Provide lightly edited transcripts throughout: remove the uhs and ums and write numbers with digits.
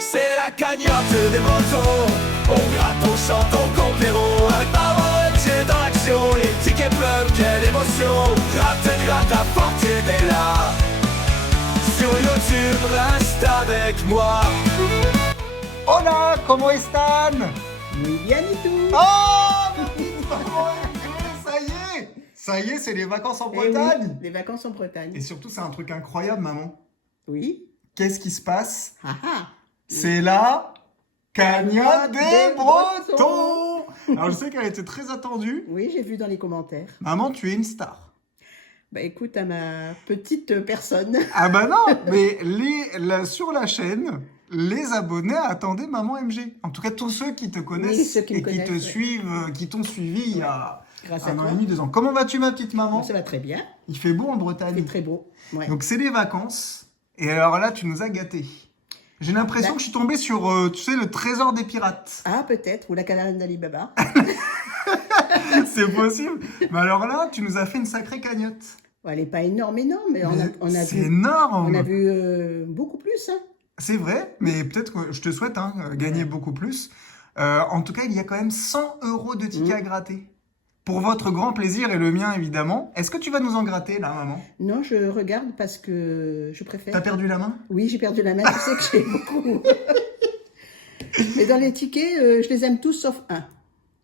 C'est la cagnotte des Bretons. On gratte, on chante, on compte les ronds. Avec parole, c'est dans l'action. Les tickets pleuvent, quelle émotion. Gratte à portée des là. Sur YouTube, reste avec moi. Hola, ¿cómo están? Muy bien, ¿y tú? Oh, ma petite maman MG, ça y est, c'est les vacances en Eh Bretagne. oui, les vacances en Bretagne. Et surtout, c'est un truc incroyable, maman. Oui. Qu'est-ce qui se passe? Ah ah. C'est la cagnotte des Des Bretons. Alors, je sais qu'elle était très attendue. Oui, j'ai vu dans les commentaires. Maman, tu es une star. Bah écoute, à ma petite personne. Ah bah non, mais sur la chaîne, les abonnés attendaient Maman MG. En tout cas, tous ceux qui te connaissent Oui, ceux qui me et qui te connaissent, ouais. suivent, qui t'ont suivi il y a Grâce un à an toi. et demi, 2 ans. Comment vas-tu, ma petite maman? Ça va très bien. Il fait beau en C'est Bretagne. très beau. Ouais. Donc, c'est les vacances. Et alors là, tu nous as gâtés. J'ai l'impression Bah. que je suis tombé sur, tu sais, le trésor des pirates. Ah, peut-être. Ou la cabane d'Ali Baba. C'est possible. Mais alors là, tu nous as fait une sacrée cagnotte. Bon, elle n'est pas énorme, mais on a C'est vu, énorme. on a vu beaucoup plus. Hein. C'est vrai, mais peut-être que je te souhaite gagner beaucoup plus. En tout cas, il y a quand même 100 € de tickets à gratter. Pour votre grand plaisir et le mien, évidemment. Est-ce que tu vas nous en gratter, là, maman? Non, je regarde parce que je préfère. T'as perdu la main? Oui, j'ai perdu la main. Tu sais que j'ai beaucoup. Mais dans les tickets, je les aime tous sauf un.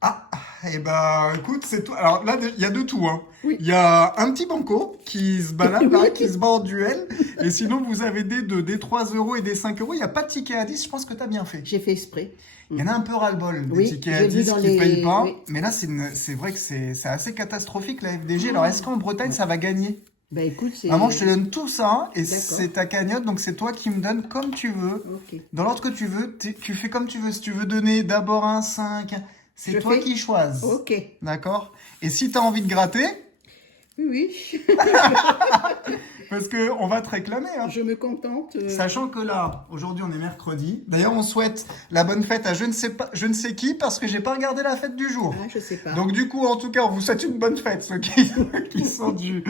Ah, eh ben, écoute, c'est tout. Alors là, il y a de tout, hein. Oui. Il y a un petit banco qui se balade, là, Oui. qui se bat en duel. Et sinon, vous avez des 3 € et des 5 €. Il n'y a pas de ticket à 10, je pense que tu as bien fait. J'ai fait exprès. Il y en a un peu ras-le-bol, des Oui, tickets à j'ai vu 10 dans qui ne les- payent pas. oui. Mais là, c'est vrai que c'est assez catastrophique, la FDG. Alors, est-ce qu'en Bretagne, ça va gagner? Ben écoute, c'est. Maman, je te donne tout ça, et D'accord. c'est ta cagnotte, donc c'est toi qui me donnes comme tu veux. Ok. Dans l'ordre que tu veux, tu fais comme tu veux. Si tu veux donner d'abord un 5, c'est Je toi fais- qui choisis. Ok. D'accord? Et si tu as envie de gratter, Oui, oui. parce qu'on va te réclamer, hein. Je me contente. Sachant que là, aujourd'hui, on est mercredi. D'ailleurs, on souhaite la bonne fête à je ne sais qui, parce que j'ai pas regardé la fête du jour. Ah, je sais pas. Donc du coup, en tout cas, on vous souhaite une bonne fête, ceux qui sont du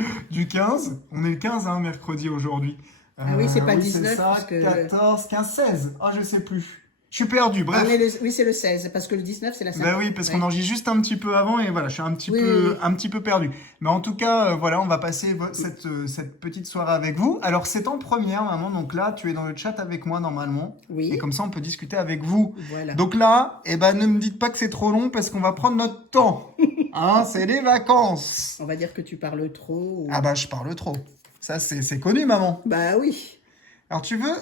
15. On est le 15, hein, mercredi aujourd'hui. Ah oui, c'est pas oui, 19, c'est ça, parce que- 14, 15, 16. Ah, je sais plus. Je suis perdu, bref. Oui, c'est le 16, parce que le 19, c'est la Sainte. Ben oui, parce qu'on enregistre juste un petit peu avant et voilà, je suis un petit Oui, peu, oui. un petit peu perdu. Mais en tout cas, voilà, on va passer cette petite soirée avec vous. Alors, c'est en première, maman, donc là, tu es dans le chat avec moi normalement. Oui. Et comme ça, on peut discuter avec vous. Voilà. Donc là, eh ben, ne me dites pas que c'est trop long parce qu'on va prendre notre temps. Hein, c'est les vacances. On va dire que tu parles trop. ou- Ah bah, je parle trop. Ça, c'est connu, maman. Bah oui. Alors, tu veux,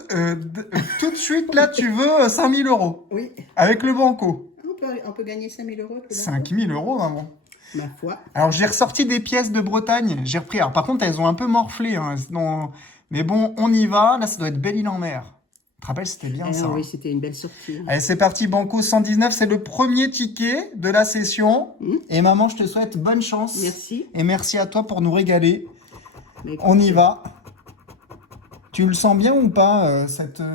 tout de suite, là, tu veux 5 000 € Oui. avec le banco. On peut gagner 5 000 €. tout d'un 5 000 €, maman. coup. Ma foi. Alors, j'ai ressorti des pièces de Bretagne. J'ai repris. Alors, par contre, elles ont un peu morflé. Hein. Mais bon, on y va. Là, ça doit être Belle-Île-en-Mer. Tu te rappelles, c'était bien Ah ça. oui, c'était une belle sortie. Allez, c'est parti. Banco 119, c'est le premier ticket de la session. Mm. Et maman, je te souhaite bonne chance. Merci. Et merci à toi pour nous régaler. Mais On y va. Tu le sens bien ou pas,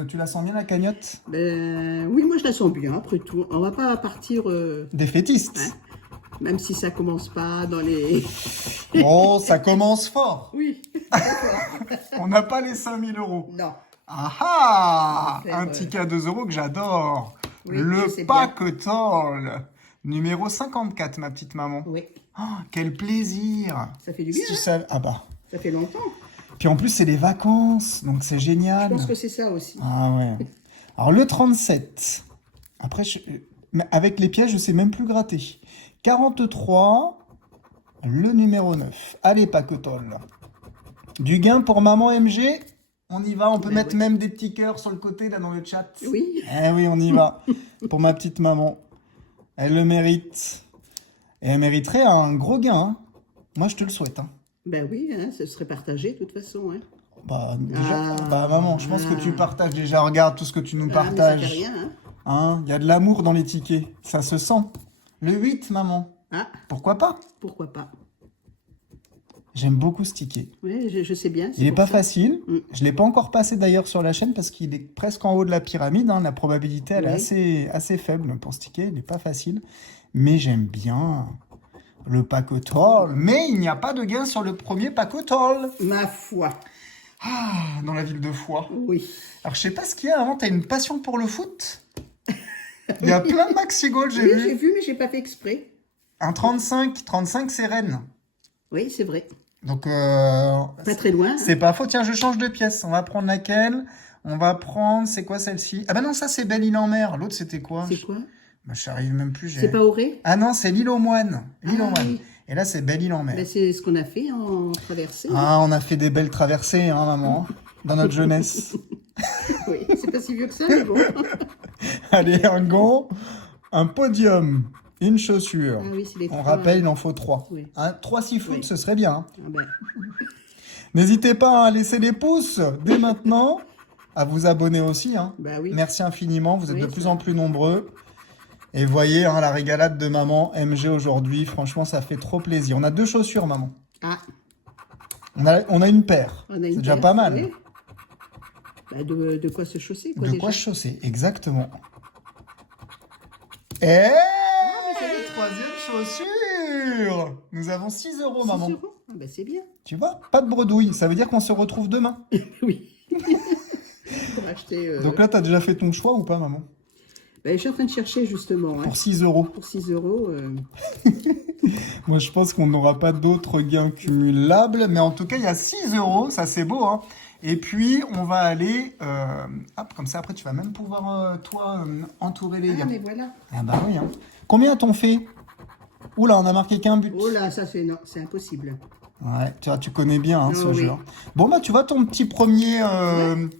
tu la sens bien, la cagnotte? Ben, oui, moi je la sens bien, après tout. On va pas partir, Des fétistes. Hein? Même si ça commence pas dans les... Oh, ça commence fort. Oui. On n'a pas les 5 000 €. Non. Ah ah, Faire, un ticket à 2 € que j'adore. Oui, Le je sais bien. pacotole. Numéro 54, ma petite maman. Oui. Oh, quel plaisir. Ça fait du Si bien. tu Hein. savais... Ah bah. Ça fait longtemps. Puis en plus, c'est les vacances, donc c'est Je génial. pense que c'est ça aussi. Ah ouais. Alors le 37. Après, mais avec les pièges, je sais même plus gratter. 43. Le numéro 9. Allez, pacotole. Du gain pour maman MG. On y va. On peut Ben mettre oui. même des petits cœurs sur le côté, là, dans le chat. Oui. Eh oui, on y va. Pour ma petite maman. Elle le mérite. Et elle mériterait un gros gain. Hein. Moi, je te le souhaite. Hein. Ben oui, hein, ce serait partagé de toute façon. Hein. Bah, déjà, Ah. bah, maman, je pense que tu partages déjà. Regarde tout ce que tu nous Ah, mais ça fait partages. rien. Hein. Hein, il y a de l'amour dans les tickets. Ça se sent. Le 8, maman. Ah, Pourquoi pas? pourquoi pas. J'aime beaucoup ce ticket. Oui, je sais bien. c'est Il n'est pour pas ça. facile. Mm. Je ne l'ai pas encore passé d'ailleurs sur la chaîne parce qu'il est presque en haut de la pyramide. Hein. La probabilité, elle est Oui. assez faible pour ce ticket. Il n'est pas facile. Mais j'aime bien le pacotole. Mais il n'y a pas de gain sur le premier pacotole. Ma foi. Ah, dans la ville de Foix. Oui. Alors, je sais pas ce qu'il y a. Avant, t'as une passion pour le foot? Il y a plein de maxi goals, j'ai Oui, vu. j'ai vu, mais j'ai pas fait exprès. Un 35. 35, c'est Rennes. Oui, c'est vrai. Donc, Pas très loin. c'est pas faux. Tiens, je change de pièce. On va prendre laquelle? On va prendre... C'est quoi celle-ci? Ah bah non, ça, c'est Belle-Île-en-Mer. L'autre, c'était quoi? C'est quoi? Bah, je n'arrive même plus. C'est pas Auré? Ah non, c'est l'île aux Moines. L'île aux Ah, Moines. oui. Et là, c'est Belle-Île-en-Mer. Ben, c'est ce qu'on a fait en traversée. Ah, on a fait des belles traversées, hein, maman, dans notre jeunesse. Oui, c'est pas si vieux que ça, mais bon. Allez, un gant, un podium, une chaussure. Ah oui, c'est les On trois, rappelle, il en faut 3. Oui. 3 6 foot, Oui. ce serait bien. Hein. Ah ben, N'hésitez pas à laisser des pouces dès maintenant, à vous abonner aussi. Hein. bah oui. Merci infiniment, vous êtes Oui, de plus ça. en plus nombreux. Et voyez, hein, la régalade de maman MG aujourd'hui, franchement, ça fait trop plaisir. On a 2 chaussures, maman. Ah, On a une paire. on a C'est une déjà paire, pas mal. oui. Bah, de quoi se chausser, quoi, De déjà. quoi chausser, exactement. Et troisième chaussure. Nous avons 6 €, 6 maman. €. Ah bah, c'est bien. Tu vois, pas de bredouille. Ça veut dire qu'on se retrouve demain. Oui. Pour acheter... Donc là, tu as déjà fait ton choix ou pas, maman? Bah, je suis en train de chercher, justement. Hein. Pour 6 €. Pour 6 €. Moi, je pense qu'on n'aura pas d'autres gains cumulables. Mais en tout cas, il y a 6 €. Ça, c'est beau, hein. Et puis, on va aller... hop, comme ça, après, tu vas même pouvoir, toi, entourer les Ah, gains. mais voilà. Ah bah oui, hein. Combien a-t-on fait? Oula, on a marqué qu'un but. Oh là, ça, c'est... Non, c'est impossible. Ouais, tu connais bien hein, Ah ce oui. jeu. Bon, bah, tu vois ton petit premier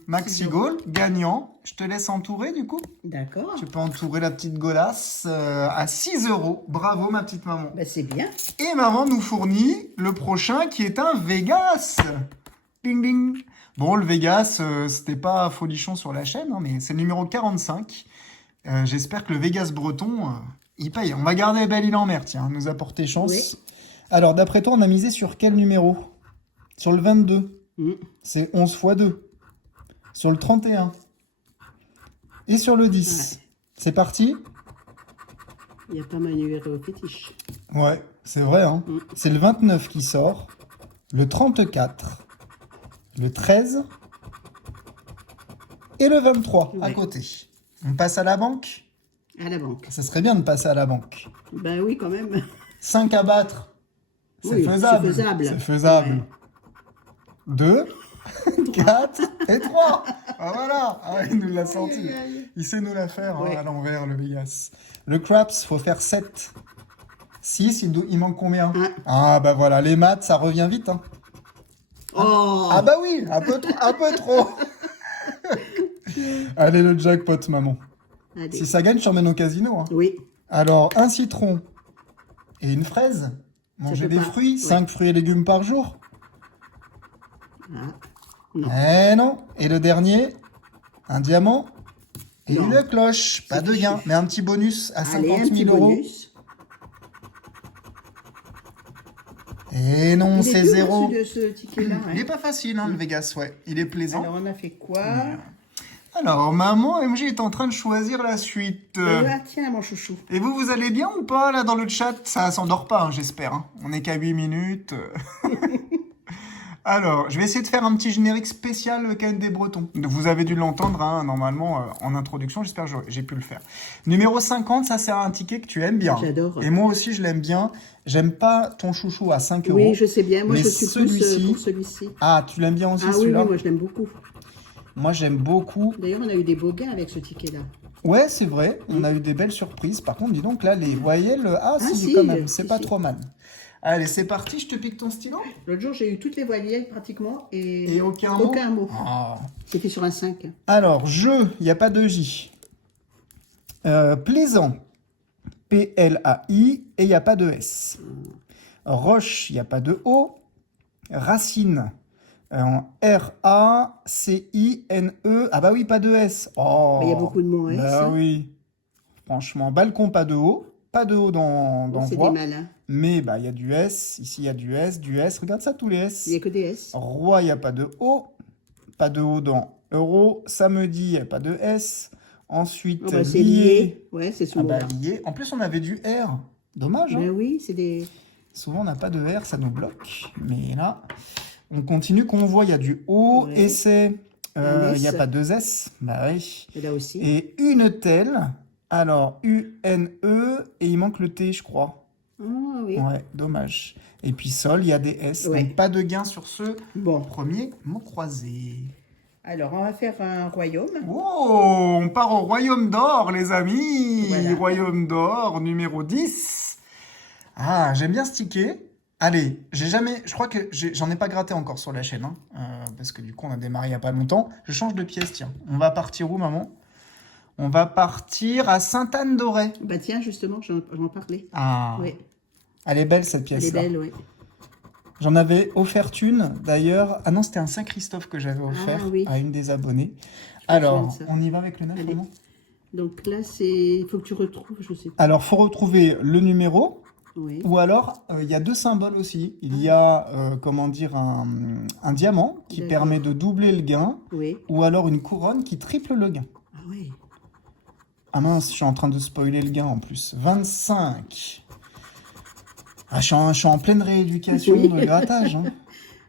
maxi 6 €. goal gagnant. Je te laisse entourer, du coup. D'accord. Tu peux entourer la petite golasse à 6 €. Bravo, ma petite maman. Bah, c'est bien. Et maman nous fournit le prochain qui est un Vegas. Ding, ding. Bon, le Vegas, c'était pas folichon sur la chaîne, hein, mais c'est le numéro 45. J'espère que le Vegas breton, il paye. On va garder Belle-Île-en-Mer, tiens, nous apporter chance. Oui. Alors, d'après toi, on a misé sur quel numéro? Sur le 22. Mm. C'est 11 x 2. Sur le 31. Et sur le 10. Ouais. C'est parti? Il n'y a pas ma numéro fétiche. Ouais, c'est vrai. Hein. Mm. C'est le 29 qui sort. Le 34. Le 13. Et le 23 à Ouais. côté. On passe à la banque? À la banque. Ça serait bien de passer à la banque. Ben oui, quand même. 5 à battre. C'est Oui, faisable. c'est faisable. C'est faisable. Ouais. 2, 4 et 3. Ah voilà. Ah ouais, il nous l'a sorti. Il sait nous la faire hein, Ouais. à l'envers, le Vegas. Le craps, faut faire 7. 6, il manque combien? Un. Ah bah voilà, les maths, ça revient vite. Hein. Oh Ah bah oui, un peu trop. Allez, le jackpot, maman. Allez. Si ça gagne, je t'emmène au casino. Hein. Oui. Alors, un citron et une fraise. Manger peut des pas. fruits, Ouais. 5 fruits et légumes par jour. Ah. Non. Eh non. Et le dernier, un diamant et Non. une cloche. Pas C'est de fichu. gain, mais un petit bonus à Allez, 50 un petit 000 €. bonus. Et non, Il est c'est dur, 0. de ce ticket-là. Il est pas facile, hein, le Vegas, ouais. Il est plaisant. Alors, on a fait quoi? Alors, maman MG est en train de choisir la suite. Ah, tiens, mon chouchou. Et vous allez bien ou pas, là, dans le chat? Ça s'endort pas, hein, j'espère. Hein. On est qu'à 8 minutes. Alors, je vais essayer de faire un petit générique spécial KND Breton. Vous avez dû l'entendre, hein, normalement, en introduction. J'espère que j'ai pu le faire. Numéro 50, ça, c'est un ticket que tu aimes bien. J'adore. Et moi aussi, je l'aime bien. J'aime pas ton chouchou à 5 €. Oui, je sais bien. Moi, Mais je suis plus celui-ci- pour celui-ci. Ah, tu l'aimes bien aussi, Ah oui, celui-là? oui, moi, je l'aime beaucoup. Moi, j'aime beaucoup. D'ailleurs, on a eu des beaux gains avec ce ticket-là. Ouais, c'est vrai. On a eu des belles surprises. Par contre, dis donc, là, les voyelles... Ah, si, si, quand même. C'est si, pas si. trop mal. Allez, c'est parti. Je te pique ton stylo. L'autre jour, j'ai eu toutes les voyelles pratiquement et, Et aucun mot? aucun mot. Ah. C'était sur un 5. Alors, jeu, il n'y a pas de J. Plaisant, P-L-A-I, et il n'y a pas de S. Roche, il n'y a pas de O. Racine, R-A-C-I-N-E. Ah bah oui, pas de S. Oh, Mais il y a beaucoup de mots en S, Bah hein. oui. Franchement, balcon, pas de O. Pas de O dans C'est des voix. malins. Mais bah, il y a du S. Ici, il y a du S, du S. Regarde ça, tous les S. Il n'y a que des S. Roi, il n'y a pas de O. Pas de O dans euro. Samedi, il n'y a pas de S. Ensuite, Oh, bah, c'est lié. lié. Ouais, c'est ce Ah bah, mot-là. lié. En plus, on avait du R. Dommage, hein. Ben oui, c'est des... Souvent, on n'a pas de R, ça nous bloque. Mais là, On continue, qu'on voit, il y a du O, Ouais. et c'est... Un Il n'y a S. pas deux S. Bah oui. Et là aussi. Et une telle. Alors, U-N-E, et il manque le T, je crois. Ah oui. Ouais, dommage. Et puis sol, il y a des S. Ouais. Donc pas de gain sur ce Bon, premier mot croisé. alors on va faire un royaume. Oh, on part au Royaume d'Or, les amis. Voilà. Royaume d'Or, numéro 10. Ah, j'aime bien ce ticket. Allez, je crois que j'en ai pas gratté encore sur la chaîne, hein, parce que du coup on a démarré il y a pas longtemps. Je change de pièce, tiens. On va partir où, maman? On va partir à Sainte-Anne-d'Auray. Bah tiens, justement, j'en parlais. Ah, Oui, elle est belle cette elle est pièce-là. belle, oui. J'en avais offert une, d'ailleurs. Ah non, c'était un Saint-Christophe que j'avais offert oui. à une des abonnées. Je me Alors, souviens de ça. on y va avec le 9, Allez. maman? Donc là, il faut que tu retrouves, je sais pas. Alors, faut retrouver le numéro, Oui. ou alors, il y a deux symboles aussi. Il y a, comment dire, un diamant qui D'accord. permet de doubler le gain, Oui. ou alors une couronne qui triple le gain. Ah oui. Ah mince, je suis en train de spoiler le gain en plus. 25. Ah, je suis en pleine rééducation Oui. de grattage. Hein.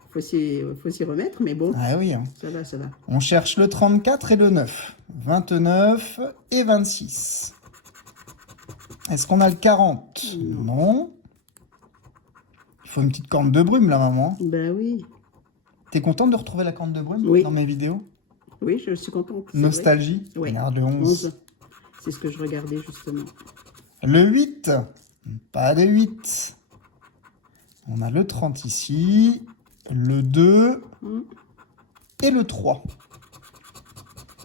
Faut s'y remettre, mais bon, Ah oui, hein. ça va, ça va. On cherche le 34 et le 9. 29 et 26. Est-ce qu'on a le 40? Non. Il faut une petite corne de brume là, maman. Ben oui. T'es contente de retrouver la corne de brume Oui. dans mes vidéos? Oui, je suis contente. c'est Nostalgie. vrai. Oui. Regarde le 11. 11. C'est ce que je regardais justement. Le 8. Pas de 8. On a le 30 ici. Le 2. Hum. Et le 3.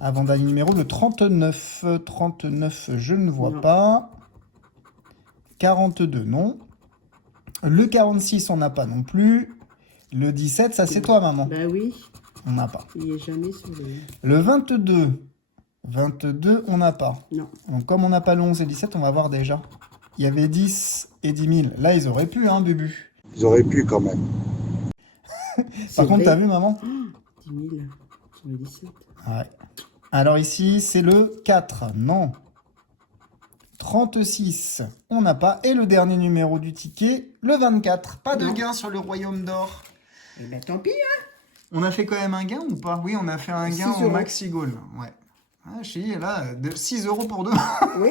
Avant-dernier numéro, le 39. 39, je ne vois Non. pas. 42, non. Le 46, on n'a pas non plus. Le 17, ça c'est toi, maman. Ben oui, On n'a pas. il est jamais sur le... Le 22. 22, on n'a pas. Non. Donc comme on n'a pas le 11 et 17, on va voir déjà. Il y avait 10 et 10 000. Là, ils auraient pu, hein, Bubu. Ils auraient pu quand même. C'est Par contre, vrai. t'as vu, maman? 10 000 sur le 17. Ouais. Alors ici, c'est le 4. Non. 36, on n'a pas. Et le dernier numéro du ticket, le 24. Pas de Non. gain sur le Royaume d'Or. Eh ben tant pis, hein. On a fait quand même un gain ou pas? Oui, on a fait un gain 6 au euros. Maxi Goal. Ouais. Ah, je suis là, 6 euros pour deux. Oui.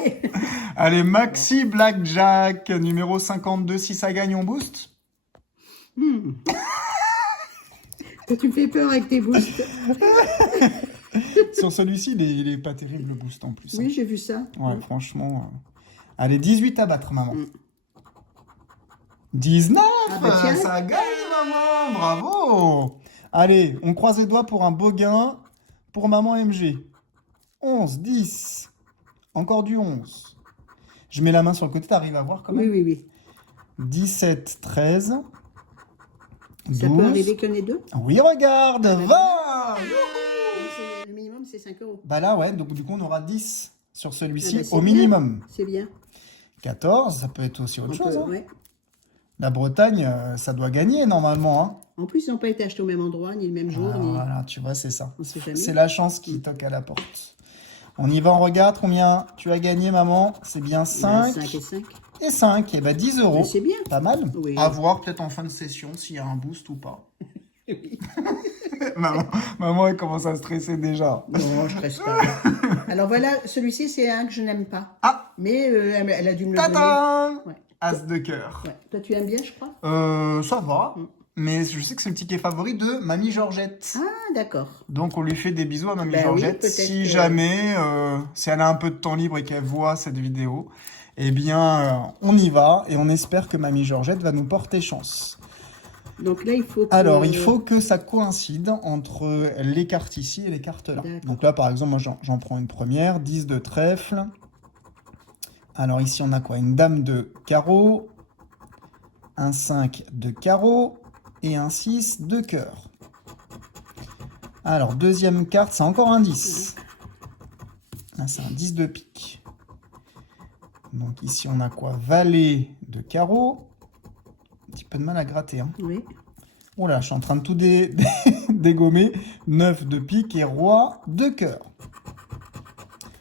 Allez, Maxi Blackjack, numéro 52. Si ça gagne, on booste. Toi, tu me fais peur avec tes boosts. Sur celui-ci, il est pas terrible le boost en plus. Oui, j'ai vu ça. Ouais, franchement. Allez, 18 à battre, maman. 19 Ah bah tiens. Ça gagne, maman. Bravo. Allez, on croise les doigts pour un beau gain pour maman MG. 11, 10. Encore du 11. Je mets la main sur le côté, t'arrives à voir quand même? Oui, oui, oui. 17, 13. 12. Ça peut arriver qu'il y en ait deux. Oui, regarde, 20. Le minimum, c'est 5 euros. Bah là, ouais, donc du coup, on aura 10 sur celui-ci Ah bah, c'est au bien. minimum. C'est bien. 14, ça peut être aussi autre On chose. peut- Hein. ouais. La Bretagne, ça doit gagner normalement. Hein. En plus, ils n'ont pas été achetés au même endroit, ni le même jour, Ah, ni... voilà, tu vois, c'est ça. On sait jamais. C'est la chance qui toque à la porte. On y va, on regarde combien tu as gagné, maman. C'est bien 5 5 et 5. et 5. Et ben 10 euros. Mais c'est bien. Pas mal. Oui. À voir peut-être en fin de session s'il y a un boost ou pas. Oui. maman, elle commence à stresser déjà. Non, je reste pas. Alors voilà, celui-ci, c'est un que je n'aime pas. Ah, Mais elle a dû me le donner. tadam, Ouais. As de cœur. Ouais. Toi, tu aimes bien, je crois. Ça va. Mm. Mais je sais que c'est le ticket favori de Mamie Georgette. Ah, d'accord. Donc on lui fait des bisous à Mamie Ben oui, Georgette. peut-être Si que- jamais, si elle a un peu de temps libre et qu'elle voit cette vidéo, eh bien, on y va et on espère que Mamie Georgette va nous porter chance. Donc là, il faut que... Alors, il faut que ça coïncide entre les cartes ici et les cartes là. D'accord. Donc là, par exemple, moi j'en prends une première, 10 de trèfle. Alors ici, on a quoi? Une dame de carreau, un 5 de carreau et un 6 de cœur. Alors, deuxième carte, c'est encore un 10. Là, c'est un 10 de pique. Donc ici, on a quoi? Valet de carreau. Un petit peu de mal à gratter, hein. Oui. Oh là, je suis en train de tout dégommer. 9 de pique et roi de cœur.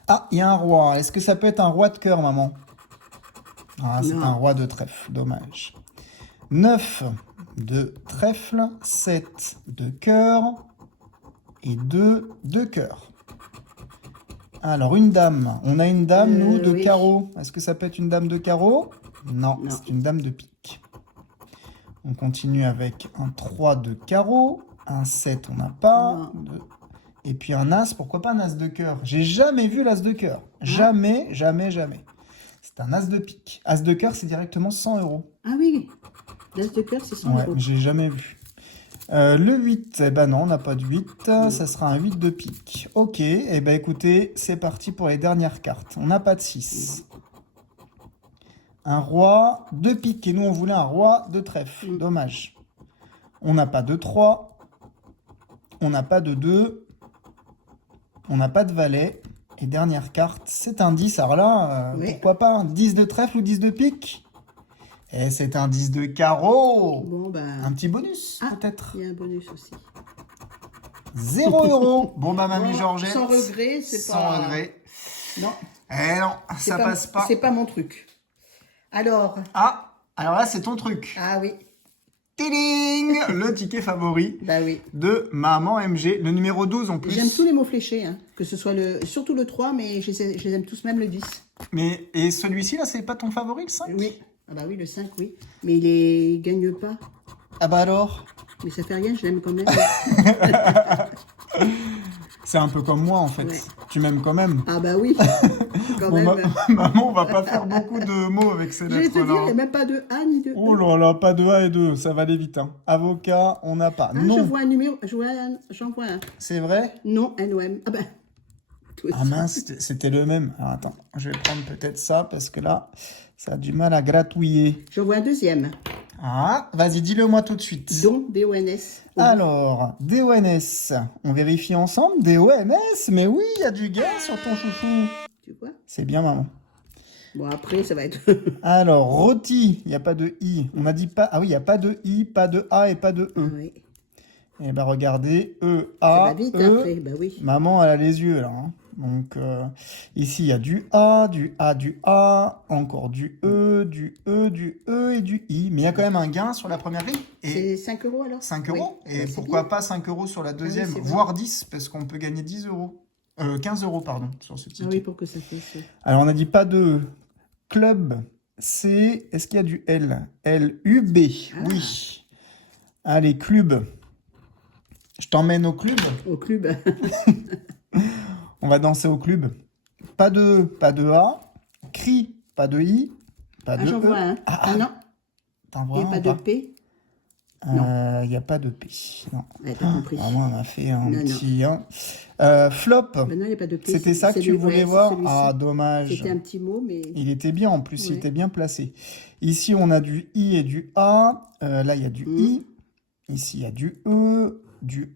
Ah, il y a un roi. Est-ce que ça peut être un roi de cœur, maman? Ah, c'est Non. un roi de trèfle. Dommage. 9 de trèfle, 7 de cœur et 2 de cœur. Alors, une dame. On a une dame, nous, de oui. carreau. Est-ce que ça peut être une dame de carreau? Non, Non. c'est une dame de pique. On continue avec un 3 de carreau, un 7, on n'a pas. Et puis un as, pourquoi pas un as de cœur? J'ai jamais vu l'as de cœur. Jamais, jamais, jamais. C'est un as de pique. As de cœur, c'est directement 100 euros. Ah oui, l'as de cœur, c'est 100 Ouais, euros. mais j'ai jamais vu. Le 8, eh ben non, on n'a pas de 8. Ça sera un 8 de pique. Ok, eh ben écoutez, c'est parti pour les dernières cartes. On n'a pas de 6. Un roi de pique. Et nous, on voulait un roi de trèfle. Dommage. On n'a pas de 3. On n'a pas de 2. On n'a pas de valet. Et dernière carte, c'est un 10. Alors là, Oui. pourquoi pas un 10 de trèfle ou 10 de pique? Et c'est un 10 de carreau. Bon, ben, Un petit bonus, Ah. peut-être. il y a un bonus aussi. 0 euros. Bon, bah, mamie Bon, Georgette. sans regret, c'est Sans pas... regret. Non, Eh non, c'est ça passe pas. C'est pas mon truc. Alors, Ah, alors là, c'est ton truc. ah oui, Tiding, le ticket favori bah oui. de Maman MG, le numéro 12 en plus. J'aime tous les mots fléchés, hein. Que ce soit surtout le 3, mais je les aime tous, même le 10. Mais, et celui-ci, là, c'est pas ton favori, le 5? Oui, ah bah oui, le 5, oui. Mais il gagne pas. Ah bah alors? Mais ça fait rien, je l'aime quand même. C'est un peu comme moi, en fait. Ouais. Tu m'aimes quand même. Ah bah oui, quand Bon, même. maman, on va pas faire beaucoup de mots avec ces Je vais te dire, il lettres-là. n'y a même pas de A ni de E. Oh là là, pas de A et de E, ça va aller vite. Hein. Avocat, on n'a pas. Ah, Non, je vois un numéro, j'en vois un. c'est vrai? Non, NOM. Ah bah, toi Ah aussi. mince, c'était le même. Alors attends, je vais prendre peut-être ça parce que là, ça a du mal à gratouiller. Je vois un deuxième. Ah, vas-y, dis-le moi tout de suite. Don, D-O-N-S. Alors, DONS, on vérifie ensemble. DONS, mais oui, il y a du gars sur ton chouchou. Tu vois? C'est bien, maman. Bon, après, ça va être... Alors, rôti, il n'y a pas de I. On a dit pas... Ah oui, il n'y a pas de I, pas de A et pas de E. oui. Eh ben regardez, E, Ça A, va vite E. après, bah oui. Maman, elle a les yeux là. Hein. Donc ici, il y a du A, du A, du A, encore du E, du E, du E et du I. Mais il y a quand même un gain sur la première grille. Et C'est 5 euros alors? 5 Oui. euros. Et Bah, c'est pourquoi bien. pas 5 euros sur la deuxième, c'est vrai. voire 10, parce qu'on peut gagner 10 euros. 15 euros, pardon, sur ce ticket. Ah oui, pour que ça fasse... Alors, on n'a dit pas de club. C, est-ce qu'il y a du L? L-U-B, Ah. oui. Allez, club. Je t'emmène au club. Au club. On va danser au club. Pas de A. Cri, pas de I. Pas Ah, de j'en E. vois un. Ah non, T'en il vois n'y a un pas ou de pas? P. Il n'y a pas de P. Non. Ouais, t'as compris. Maman, on a fait un Non, petit... hein. Flop. Bah non, il n'y a pas de P. C'était ça que c'est tu le- voulais ouais, voir? c'est celui-ci. Ah, dommage. C'était un petit mot, mais... Il était bien en plus, il Ouais. était bien placé. Ici, on a du I et du A. Là, il y a du I. Ici, il y a du E, du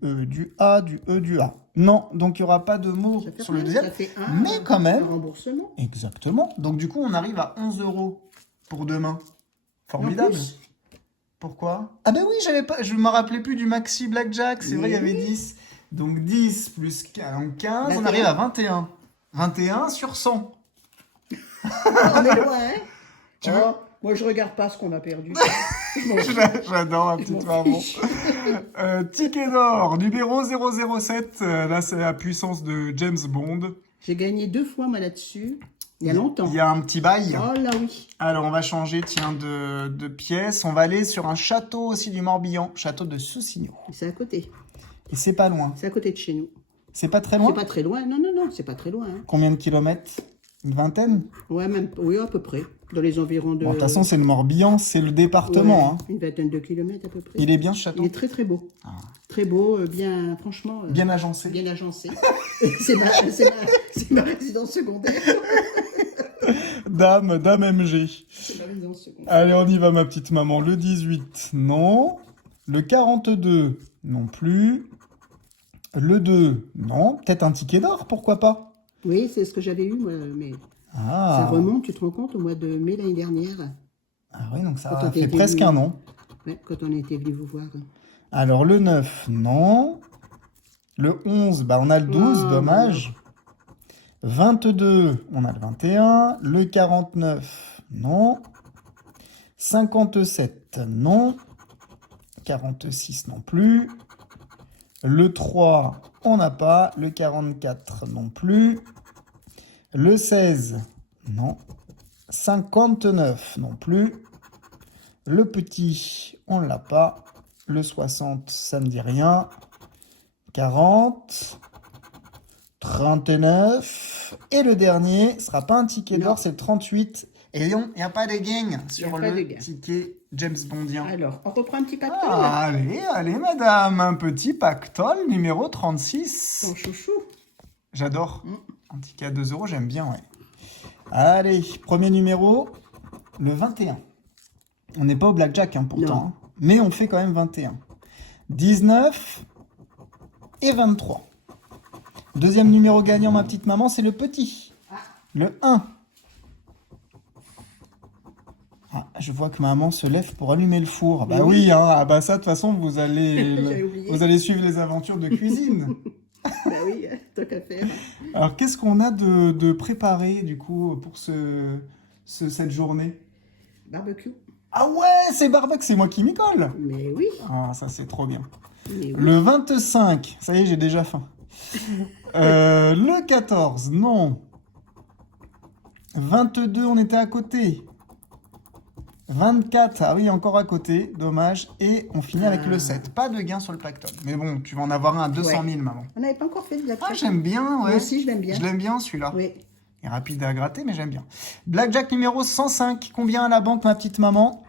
A, du E, du A. Non, donc il n'y aura pas de mot Ça fait sur le rien, deuxième. ça fait un, Mais quand même. un remboursement. Exactement. Donc du coup, on arrive à 11 euros pour demain. Formidable. En plus. Pourquoi? Ah ben oui, je me rappelais plus du Maxi Blackjack. C'est vrai, il y avait Oui. 10. Donc 10 plus 15, on 21. arrive à 21. 21 sur 100. On est loin, hein? Tu Oh, moi, je regarde pas ce qu'on a perdu. J'adore la petite maman. Ticket d'or, numéro 007. Là, c'est la puissance de James Bond. J'ai gagné 2 fois, moi, là-dessus. Il y a longtemps. Il y a un petit bail. Oh là oui. Alors, on va changer, tiens, de pièce. On va aller sur un château aussi du Morbihan, château de Soussignot. C'est à côté. Et c'est pas loin. C'est à côté de chez nous. C'est pas très loin? C'est pas très loin. Non, non, non, c'est pas très loin. Hein. Combien de kilomètres? Une vingtaine? Ouais, même, oui, à peu près. Dans les environs de... Bon, de toute façon, c'est le Morbihan, c'est le département. Ouais, Hein. une vingtaine de kilomètres à peu près. Il est bien, ce château? Il est très très beau. Ah. Très beau, bien, franchement... Bien agencé. Bien agencé. c'est ma résidence secondaire. Dame MG. C'est ma résidence secondaire. Allez, on y va, ma petite maman. Le 18, non. Le 42, non plus. Le 2, non. Peut-être un ticket d'or, pourquoi pas? Oui, c'est ce que j'avais eu, moi, mais ça Ah, remonte, tu te rends compte, au mois de mai l'année dernière, ah oui, donc ça Quand on fait était presque venu. un an. ouais, quand on était venu vous voir. Alors, le 9, non. Le 11, bah, on a le 12, Oh, dommage. 22, on a le 21. Le 49, non. 57, non. 46 non plus. Le 3, on n'a pas. Le 44 non plus. Le 16, non. 59 non plus. Le petit, on ne l'a pas. Le 60, ça ne dit rien. 40. 39. Et le dernier, ce sera pas un ticket Non. d'or, c'est le 38. Et non, il n'y a pas de gain sur pas de le gain. ticket James Bondien. Alors, on reprend un petit pactole. Ah, allez, madame, un petit pactole numéro 36. Ton chouchou. J'adore. Un ticket à 2 €, j'aime bien, ouais. Allez, premier numéro, le 21. On n'est pas au blackjack, hein, pourtant. Non. Hein, mais on fait quand même 21. 19 et 23. Deuxième numéro gagnant, ma petite maman, c'est le petit. Le 1. Ah, je vois que maman se lève pour allumer le four. Bah oui, hein, ah bah ça, de toute façon, vous J'avais oublié. allez suivre les aventures de cuisine. Bah oui, tant qu'à faire. Alors, qu'est-ce qu'on a de préparé, du coup, pour cette journée? Barbecue. Ah ouais, c'est barbecue, c'est moi qui m'y colle. Mais oui. Ah, ça, c'est trop bien. Mais oui. Le 25, ça y est, j'ai déjà faim. Le 14, non. 22, on était à côté. 24, ah oui, encore à côté, dommage. Et on finit avec le 7. Pas de gain sur le pactole. Mais bon, tu vas en avoir un à 200 000, maman. On n'avait pas encore fait de la Ah, j'aime bien, ouais. Moi aussi, je l'aime bien. Je l'aime bien, celui-là. Oui. Il est rapide à gratter, mais j'aime bien. Blackjack numéro 105. Combien à la banque, ma petite maman?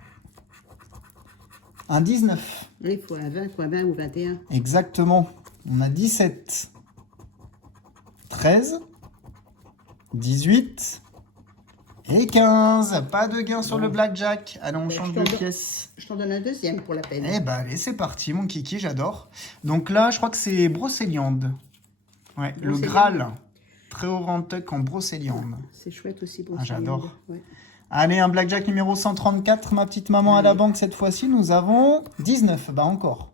Un 19. Oui, fois 20, fois 20 ou 21. Exactement. On a 17. 13. 18. Et 15. Pas de gain sur le blackjack. Allez, on change de pièce. Je t'en donne un deuxième pour la peine. Eh ben, allez, c'est parti, mon kiki, j'adore. Donc là, je crois que c'est brocéliande. Ouais, le Brocéliande. Graal. Très haut rentuck en brocéliande. C'est chouette aussi pour Ah, j'adore. Ouais. Allez, un blackjack numéro 134, ma petite maman à la banque cette fois-ci. Nous avons 19, bah encore.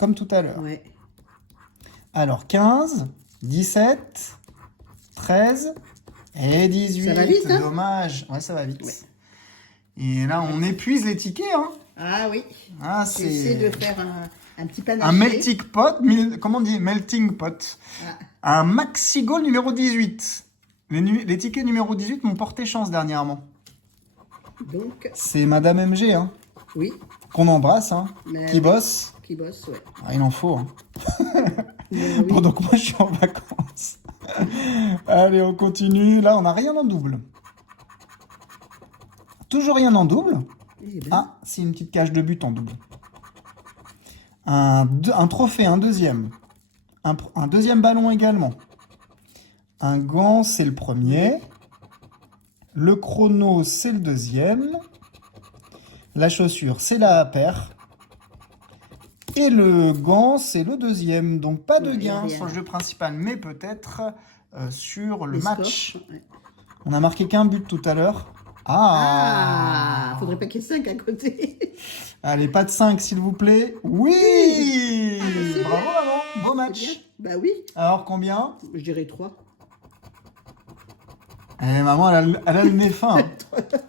Comme tout à l'heure. Ouais. Alors, 15, 17, 13 et 18. Ça va vite, hein? Dommage. Ouais, ça va vite. Ouais. Et là, on épuise les tickets, hein. Ah oui. Ah, J'essaie de c'est faire un petit panaché. un melting pot. Comment on dit? Melting pot. Ah. Un maxi goal numéro 18. Les tickets numéro 18 m'ont porté chance dernièrement. Donc, C'est Madame MG, hein. oui, Qu'on embrasse, hein. Mais Qui oui. bosse. qui bosse, ouais. Ah, il en faut, hein. Mais oui. Pendant que moi, je suis en vacances. Allez, on continue. Là, on n'a rien en double. Toujours rien en double. Eh ben, Ah, c'est une petite cage de but en double. Un trophée, un deuxième. Un deuxième ballon également. Un gant, c'est le premier. Le chrono, c'est le deuxième. La chaussure, c'est la paire. Et le gant, c'est le deuxième. Donc pas de Ouais, gain rien. sur le jeu principal, mais peut-être sur le les match. scores, ouais. On a marqué qu'un but tout à l'heure. Ah, faudrait pas qu'il y ait 5 à côté. Allez, pas de 5, s'il vous plaît. Oui, c'est bravo, maman. Beau Bien. match. Bah oui, Alors, combien? je dirais 3. Eh, maman, elle a le nez fin.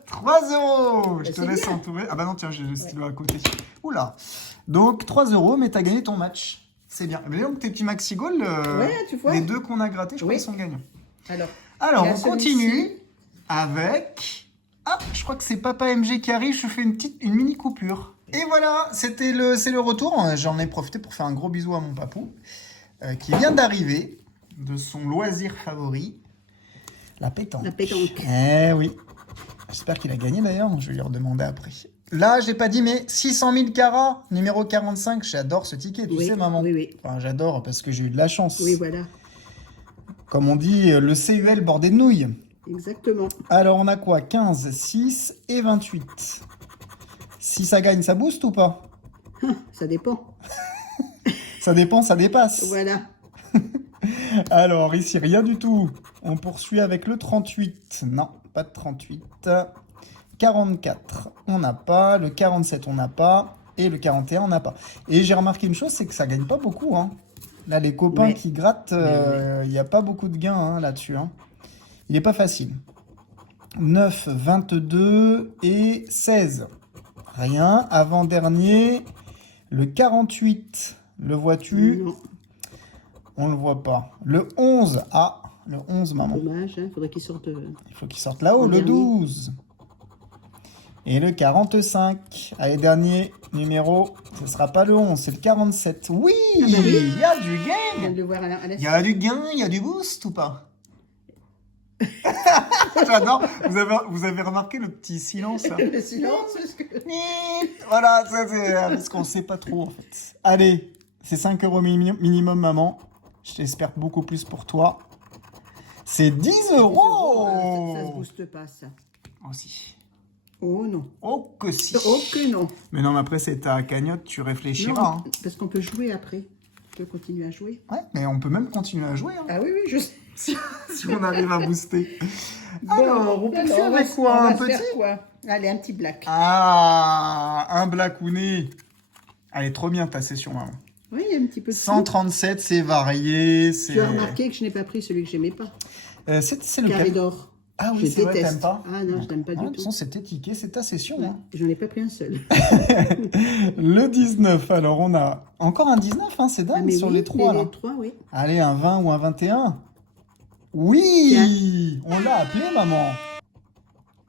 3 €. Je te c'est laisse bien. entourer. Ah bah non, tiens, j'ai le stylo à côté. Oula. Donc, 3 €, mais t'as gagné ton match. C'est bien. Mais donc, tes petits maxi goals, Ouais, tu vois. les deux qu'on a grattés, je crois Oui. qu'ils sont gagnants. Alors, Alors, il y a on celui-ci. continue avec... Ah, je crois que c'est Papa MG qui arrive. Je fais une mini coupure. Et voilà, c'est le retour. J'en ai profité pour faire un gros bisou à mon papou, qui vient d'arriver de son loisir favori, la pétanque. La pétanque. Eh oui. J'espère qu'il a gagné d'ailleurs. Je vais lui redemander après. Là, je l'ai pas dit, mais 600 000 carats, numéro 45. J'adore ce ticket, tu Oui, sais, maman. oui, oui. Enfin, j'adore parce que j'ai eu de la chance. Oui, voilà. Comme on dit, le CUL bordé de nouilles. Exactement. Alors, on a quoi? 15, 6 et 28. Si ça gagne, ça booste ou pas? Ça dépend. Ça dépend, ça dépasse. Voilà. Alors, ici, rien du tout. On poursuit avec le 38. Non, pas de 38. 44, on n'a pas. Le 47, on n'a pas. Et le 41, on n'a pas. Et j'ai remarqué une chose, c'est que ça gagne pas beaucoup, hein. Là, les copains Ouais. qui grattent, il n'y a pas beaucoup de gains, hein, là-dessus, hein. Il n'est pas facile. 9, 22 et 16. Rien. Avant-dernier, Le 48, le vois-tu? Non, On le voit pas. Le 11, ah, le 11, maman. dommage, hein, faudrait qu'il sorte. Il faut qu'il sorte là-haut, Le le dernier. 12. Et le 45. Allez, dernier numéro, ce sera pas le 11, c'est le 47. Oui, Ah bah oui. il y a du Je viens gain. de le voir à Il y l'instant. a du gain, il y a du boost ou pas? J'adore. Vous avez remarqué le petit silence là? Le silence, parce que... Voilà, ça, c'est parce qu'on sait pas trop en fait. Allez, c'est 5 euros minimum, maman. J'espère beaucoup plus pour toi. C'est 10 euros. Ça se booste pas, ça. Aussi. Oh non. Oh que si. Oh que non. Mais non, mais après c'est ta cagnotte, tu réfléchiras. Non, parce qu'on peut jouer après. On peut continuer à jouer. Hein. Ouais, mais on peut même continuer à jouer hein, Ah oui, oui, je sais. si on arrive à booster. Alors, on peut faire avec on quoi? va Un faire petit? quoi? Allez, un petit black. Ah, un blacounet. Elle est trop bien ta session, maman. Oui, il y a un petit peu de 137, c'est varié. Tu as remarqué que je n'ai pas pris celui que j'aimais pas. C'est lequel? Carré d'or. Ah oui, Je c'est vrai, déteste. t'aimes pas? Ah non, je n'aime pas Ouais, du de toute tout. façon, c'était ticket, c'est ta session. Ouais, Hein. j'en ai pas pris un seul. Le 19, alors on a encore un 19, hein, c'est dingue Ah, mais sur oui, les 3 là. Les 3, oui. Allez, un 20 ou un 21. Oui, on l'a appelé, maman.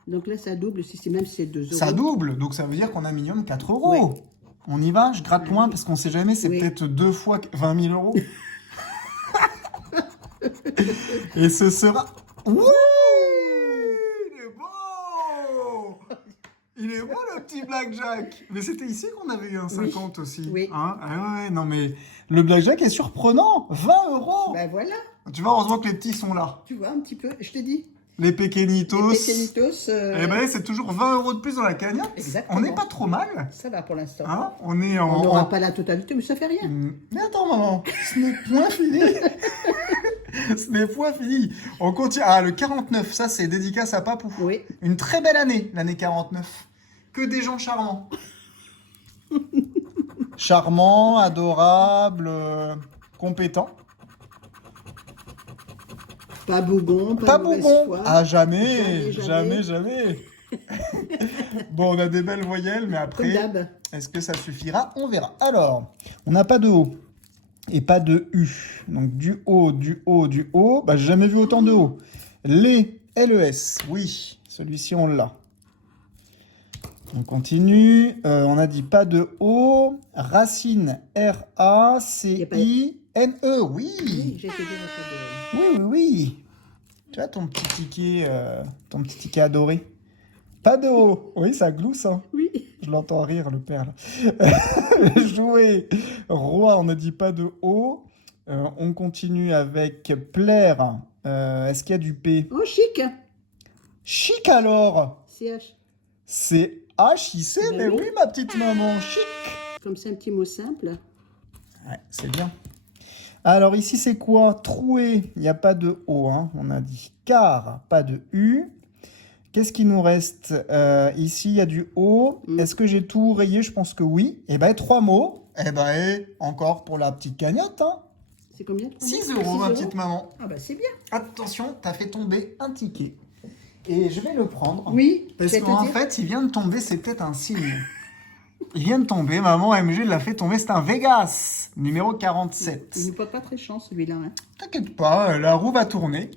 Donc là, ça double, même si c'est 2 euros. Ça double, donc ça veut dire qu'on a minimum 4 euros. Ouais. On y va, je gratte loin parce qu'on sait jamais, c'est Oui. peut-être 2 fois 20 000 euros. Et ce sera... Oui, il est beau. Il est beau le petit blackjack. Mais c'était ici qu'on avait eu un 50 aussi. Oui. Hein, ah ouais, non mais le blackjack est surprenant. 20 euros. Ben voilà, Tu vois, heureusement que les petits sont là. tu vois un petit peu, je t'ai dit. Les pequeñitos. Les pequeñitos, Eh ben, c'est toujours 20 euros de plus dans la cagnotte. Exactement. On n'est pas trop mal. ça va pour l'instant. Hein, on est On en... n'aura pas la totalité, mais ça fait rien. Mais attends, maman, ce n'est point fini. Ce n'est point fini. On continue. Ah, le 49, ça, c'est dédicace à Papou. Oui. Une très belle année, l'année 49. Que des gens charmants. Charmants, adorables, compétents. Pas bougon, Pas pas mauvaise bougon. foi. Ah, jamais. Jamais, Jamais. Bon, on a des belles voyelles, mais Comme après, d'hab. est-ce que ça suffira? On verra. Alors, on n'a pas de O et pas de U. Donc, du O, du O, du O. Bah, j'ai jamais vu autant de O. Les, LES. Oui, celui-ci, on l'a. On continue. On a dit pas de O. Racine, R-A-C-I-N-E. Oui. Oui, j'ai été dire un peu de... Oui. Tu as ton petit ticket adoré. Pas de O. Oui, ça glousse, hein. Oui. Je l'entends rire, le père, là. Jouer. Roi, on ne dit pas de O. On continue avec plaire. Est-ce qu'il y a du P? Oh, chic. Chic, alors. CH. C'est H-I-C, Ben mais oui. oui, ma petite maman. Chic. Comme c'est un petit mot simple. Ouais, c'est bien. Alors, ici, c'est quoi? Troué. Il n'y a pas de O, hein, on a dit. Car, pas de U. Qu'est-ce qui nous reste? Ici, il y a du O. Est-ce que j'ai tout rayé? Je pense que oui. Eh bien, 3 mots. Eh bien, et encore pour la petite cagnotte. Hein. C'est combien? 6 euros, ma petite maman. Ah bah c'est bien. Attention, t'as fait tomber un ticket. Et je vais le prendre. Oui. Parce je vais te qu'en dire. fait, il vient de tomber, c'est peut-être un signe. Il vient de tomber, maman MG l'a fait tomber. C'est un Vegas, numéro 47. Il ne porte pas très chance, celui-là. Hein. T'inquiète pas, la roue va tourner.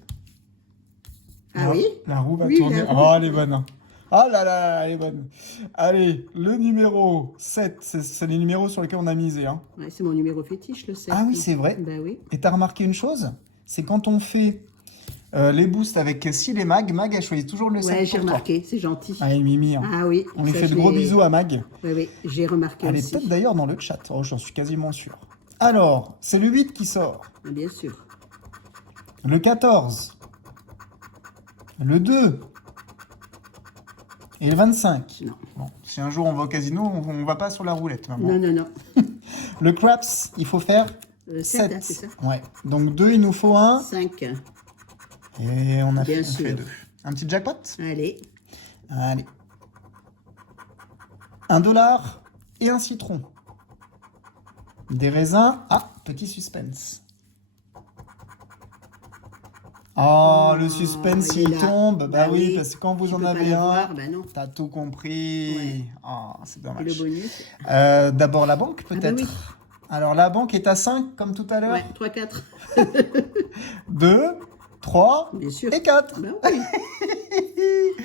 Ah oui? La roue va Oui, tourner. la roue Oh, va elle est bonne. Ah là là, elle est bonne. Allez, le numéro 7, c'est les numéros sur lesquels on a misé. Hein. Ouais, c'est mon numéro fétiche, le 7. Ah oui, c'est vrai. Ben oui. Et t'as remarqué une chose? C'est quand on fait les boosts avec Syl et Mag, elle choisit toujours le 7 Ouais, j'ai pour toi. remarqué, c'est gentil. Allez, Mimi. Hein. Ah oui. On lui ça, fait de je gros l'ai- bisous à Mag. Oui, oui, j'ai remarqué Elle est aussi. peut-être d'ailleurs dans le chat. Oh, j'en suis quasiment sûr. Alors, c'est le 8 qui sort. Ah, bien sûr. Le 14. Le 2. Et le 25. Non. Bon, si un jour on va au casino, on va pas sur la roulette, maman. Non, non, non. Le craps, il faut faire 7. 7, hein, c'est ça? Ouais. Donc 2, il nous faut 1. 5. Et on a Bien fait, on fait sûr. 2. Un petit jackpot? Allez. Allez. $1 et un citron. Des raisins. Ah, petit suspense. Oh, le suspense, il est il là. tombe. Bah, Bah oui, oui. parce que quand vous Tu en peux pas avez le un, voir, bah non. t'as tout compris. Ouais. Oh, c'est Et le dommage. bonus? D'abord la banque, Ah bah peut-être. oui. Alors, la banque est à 5, comme tout à l'heure. Ouais, 3, 4. 2, 3 Bien sûr. et 4. Bah oui.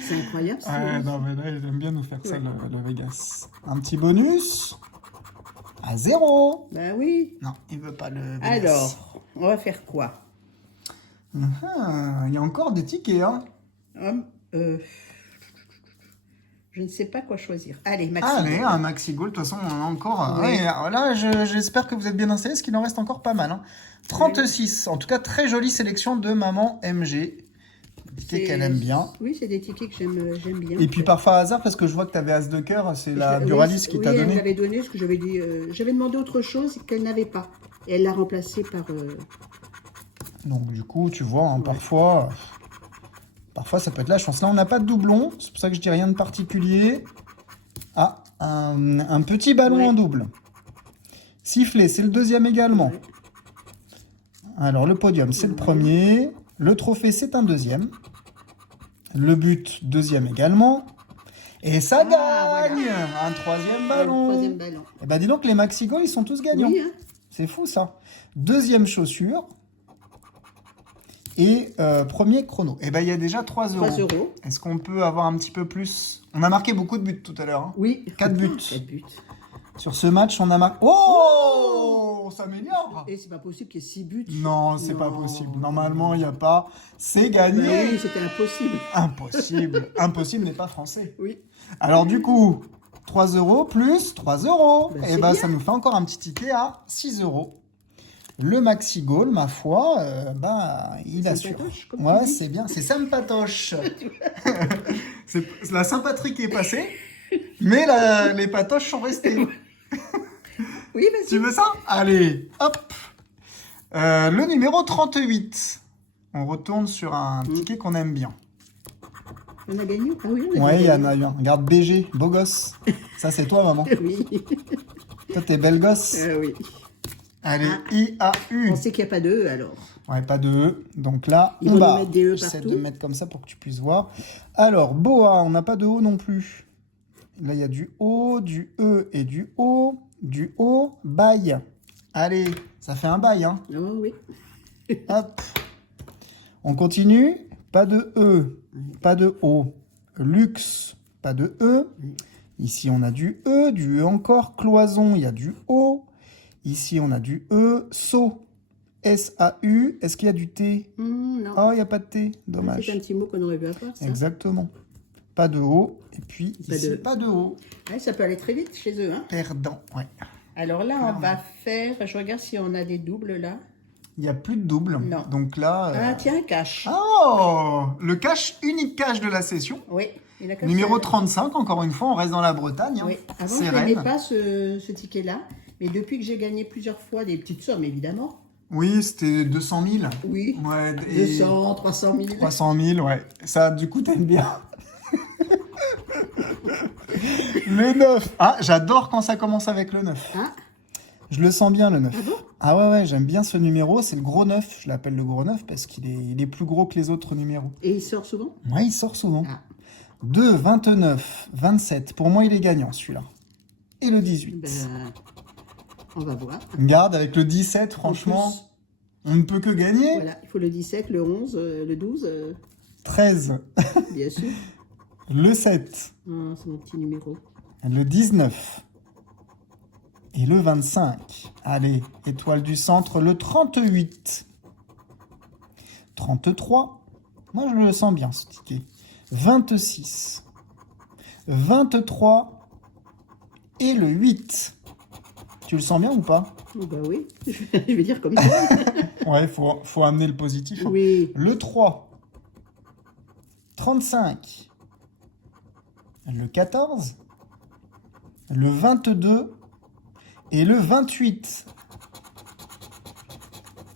C'est incroyable, ça. Ouais, non, mais là, il aime bien nous faire ça, Ouais. le Vegas. Un petit bonus à 0. Bah oui. Non, il veut pas le Vegas. Alors, on va faire quoi? Il y a encore des tickets, hein. Je ne sais pas quoi choisir. Allez, Maxi. Allez, un maxi goal. De toute façon, on en a encore. Oui. Ouais, alors là, j'espère que vous êtes bien installés, parce qu'il en reste encore pas mal. Hein. 36. En tout cas, très jolie sélection de maman MG. Ticket qu'elle aime bien. Oui, c'est des tickets que j'aime bien. Et puis parfois hasard, parce que je vois que tu avais As de cœur, c'est la Duralis qui t'a Oui, elle donné. m'avait donné ce que j'avais dit. J'avais demandé autre chose qu'elle n'avait pas. Et elle l'a remplacé par. Donc du coup, tu vois, hein, parfois ça peut être la chance. Là, on n'a pas de doublon, c'est pour ça que je dis rien de particulier. Ah, un petit ballon Ouais. en double. Sifflet, c'est le deuxième également. Ouais. Alors, le podium, c'est le premier. Le trophée, c'est un deuxième. Le but, deuxième également. Et ça gagne voilà. un troisième Le ballon. troisième ballon. Et bah dis donc, les maxi goals, ils sont tous gagnants. Oui, hein. C'est fou ça. Deuxième chaussure. Et premier chrono. Et ben il y a déjà 3 euros. 3 euros. Est-ce qu'on peut avoir un petit peu plus? On a marqué beaucoup de buts tout à l'heure. Hein. Oui. 4 buts. 4 buts. Sur ce match, on a marqué. Oh, on s'améliore. Et c'est pas possible qu'il y ait 6 buts. Non, c'est pas possible. Normalement, il n'y a pas. C'est gagné. Bah oui, c'était impossible. Impossible. Impossible n'est pas français. Oui. Alors du coup, 3 euros plus 3 euros. Bah, Et c'est ben bien. ça nous fait encore un petit ticket à 6 euros. Le maxi goal, ma foi, il C'est assure. sympatoche, comme tu Ouais, dis. c'est bien, c'est sympatoche. La sympatrie qui est passée, mais les patoches sont restées. Oui, vas-y. Tu veux ça? Allez, hop. Le numéro 38. On retourne sur un ticket qu'on aime bien. On a gagné? Ah oui, on a Ouais, il y en gagné. a eu un. Regarde, BG, beau gosse. Ça, c'est toi, maman. Oui. Toi, t'es belle gosse. Oui. Allez, IAU. On sait qu'il n'y a pas de E alors. Ouais, pas de E. Donc là, Ils on vont nous barre. mettre des E J'essaie partout. de mettre comme ça pour que tu puisses voir. Alors, Boa, on n'a pas de O non plus. Là, il y a du O, du E et du O. Du O, bail. Allez, ça fait un bail, hein. Oh oui. Hop. On continue. Pas de E, pas de O. Luxe, pas de E. Ici, on a du E encore. Cloison, il y a du O. Ici, on a du E. Sau, S-A-U. Est-ce qu'il y a du T? Non. Oh, il n'y a pas de T. Dommage. C'est un petit mot qu'on aurait pu avoir, ça. Exactement. Pas de O. Et puis, Pas ici, de- pas de O. Ouais, ça peut aller très vite chez eux. Hein. Perdant, ouais. Alors là, on va faire... Je regarde si on a des doubles là. Il n'y a plus de double. Non. Donc là... Ah, tiens, un cash. Oh, le cash, unique cash de la session. Oui. Il a qu'un Numéro seul. 35, encore une fois, on reste dans la Bretagne. Hein. Oui. Avant, C'est je n'aimais Rennes. pas ce ticket-là. Mais depuis que j'ai gagné plusieurs fois des petites sommes, évidemment. Oui, c'était 200 000. Oui. Ouais, et 200, 300 000. 300 000, ouais. Ça, du coup, t'aimes bien. Le 9. Ah, j'adore quand ça commence avec le 9. Ah, Je le sens bien, le 9. Ah bon? Ah ouais, ouais, j'aime bien ce numéro. C'est le gros 9. Je l'appelle le gros 9 parce il est plus gros que les autres numéros. et il sort souvent? Ouais, il sort souvent. Ah. 2, 29, 27. Pour moi, il est gagnant, celui-là. Et le 18. Ben, on va voir. Garde, avec le 17, franchement, plus, on ne peut que gagner. Voilà, il faut le 17, le 11, le 12, 13, bien sûr. le 7, Ah, c'est mon petit numéro. le 19 et le 25. Allez, étoile du centre, le 38. 33. Moi, je le sens bien, ce ticket. 26. 23 et le 8. Tu le sens bien ou pas? Oh, bah oui, je vais dire comme ça. Ouais, faut amener le positif. Hein. Oui. Le 3. 35. Le 14. Le 22. Et le 28.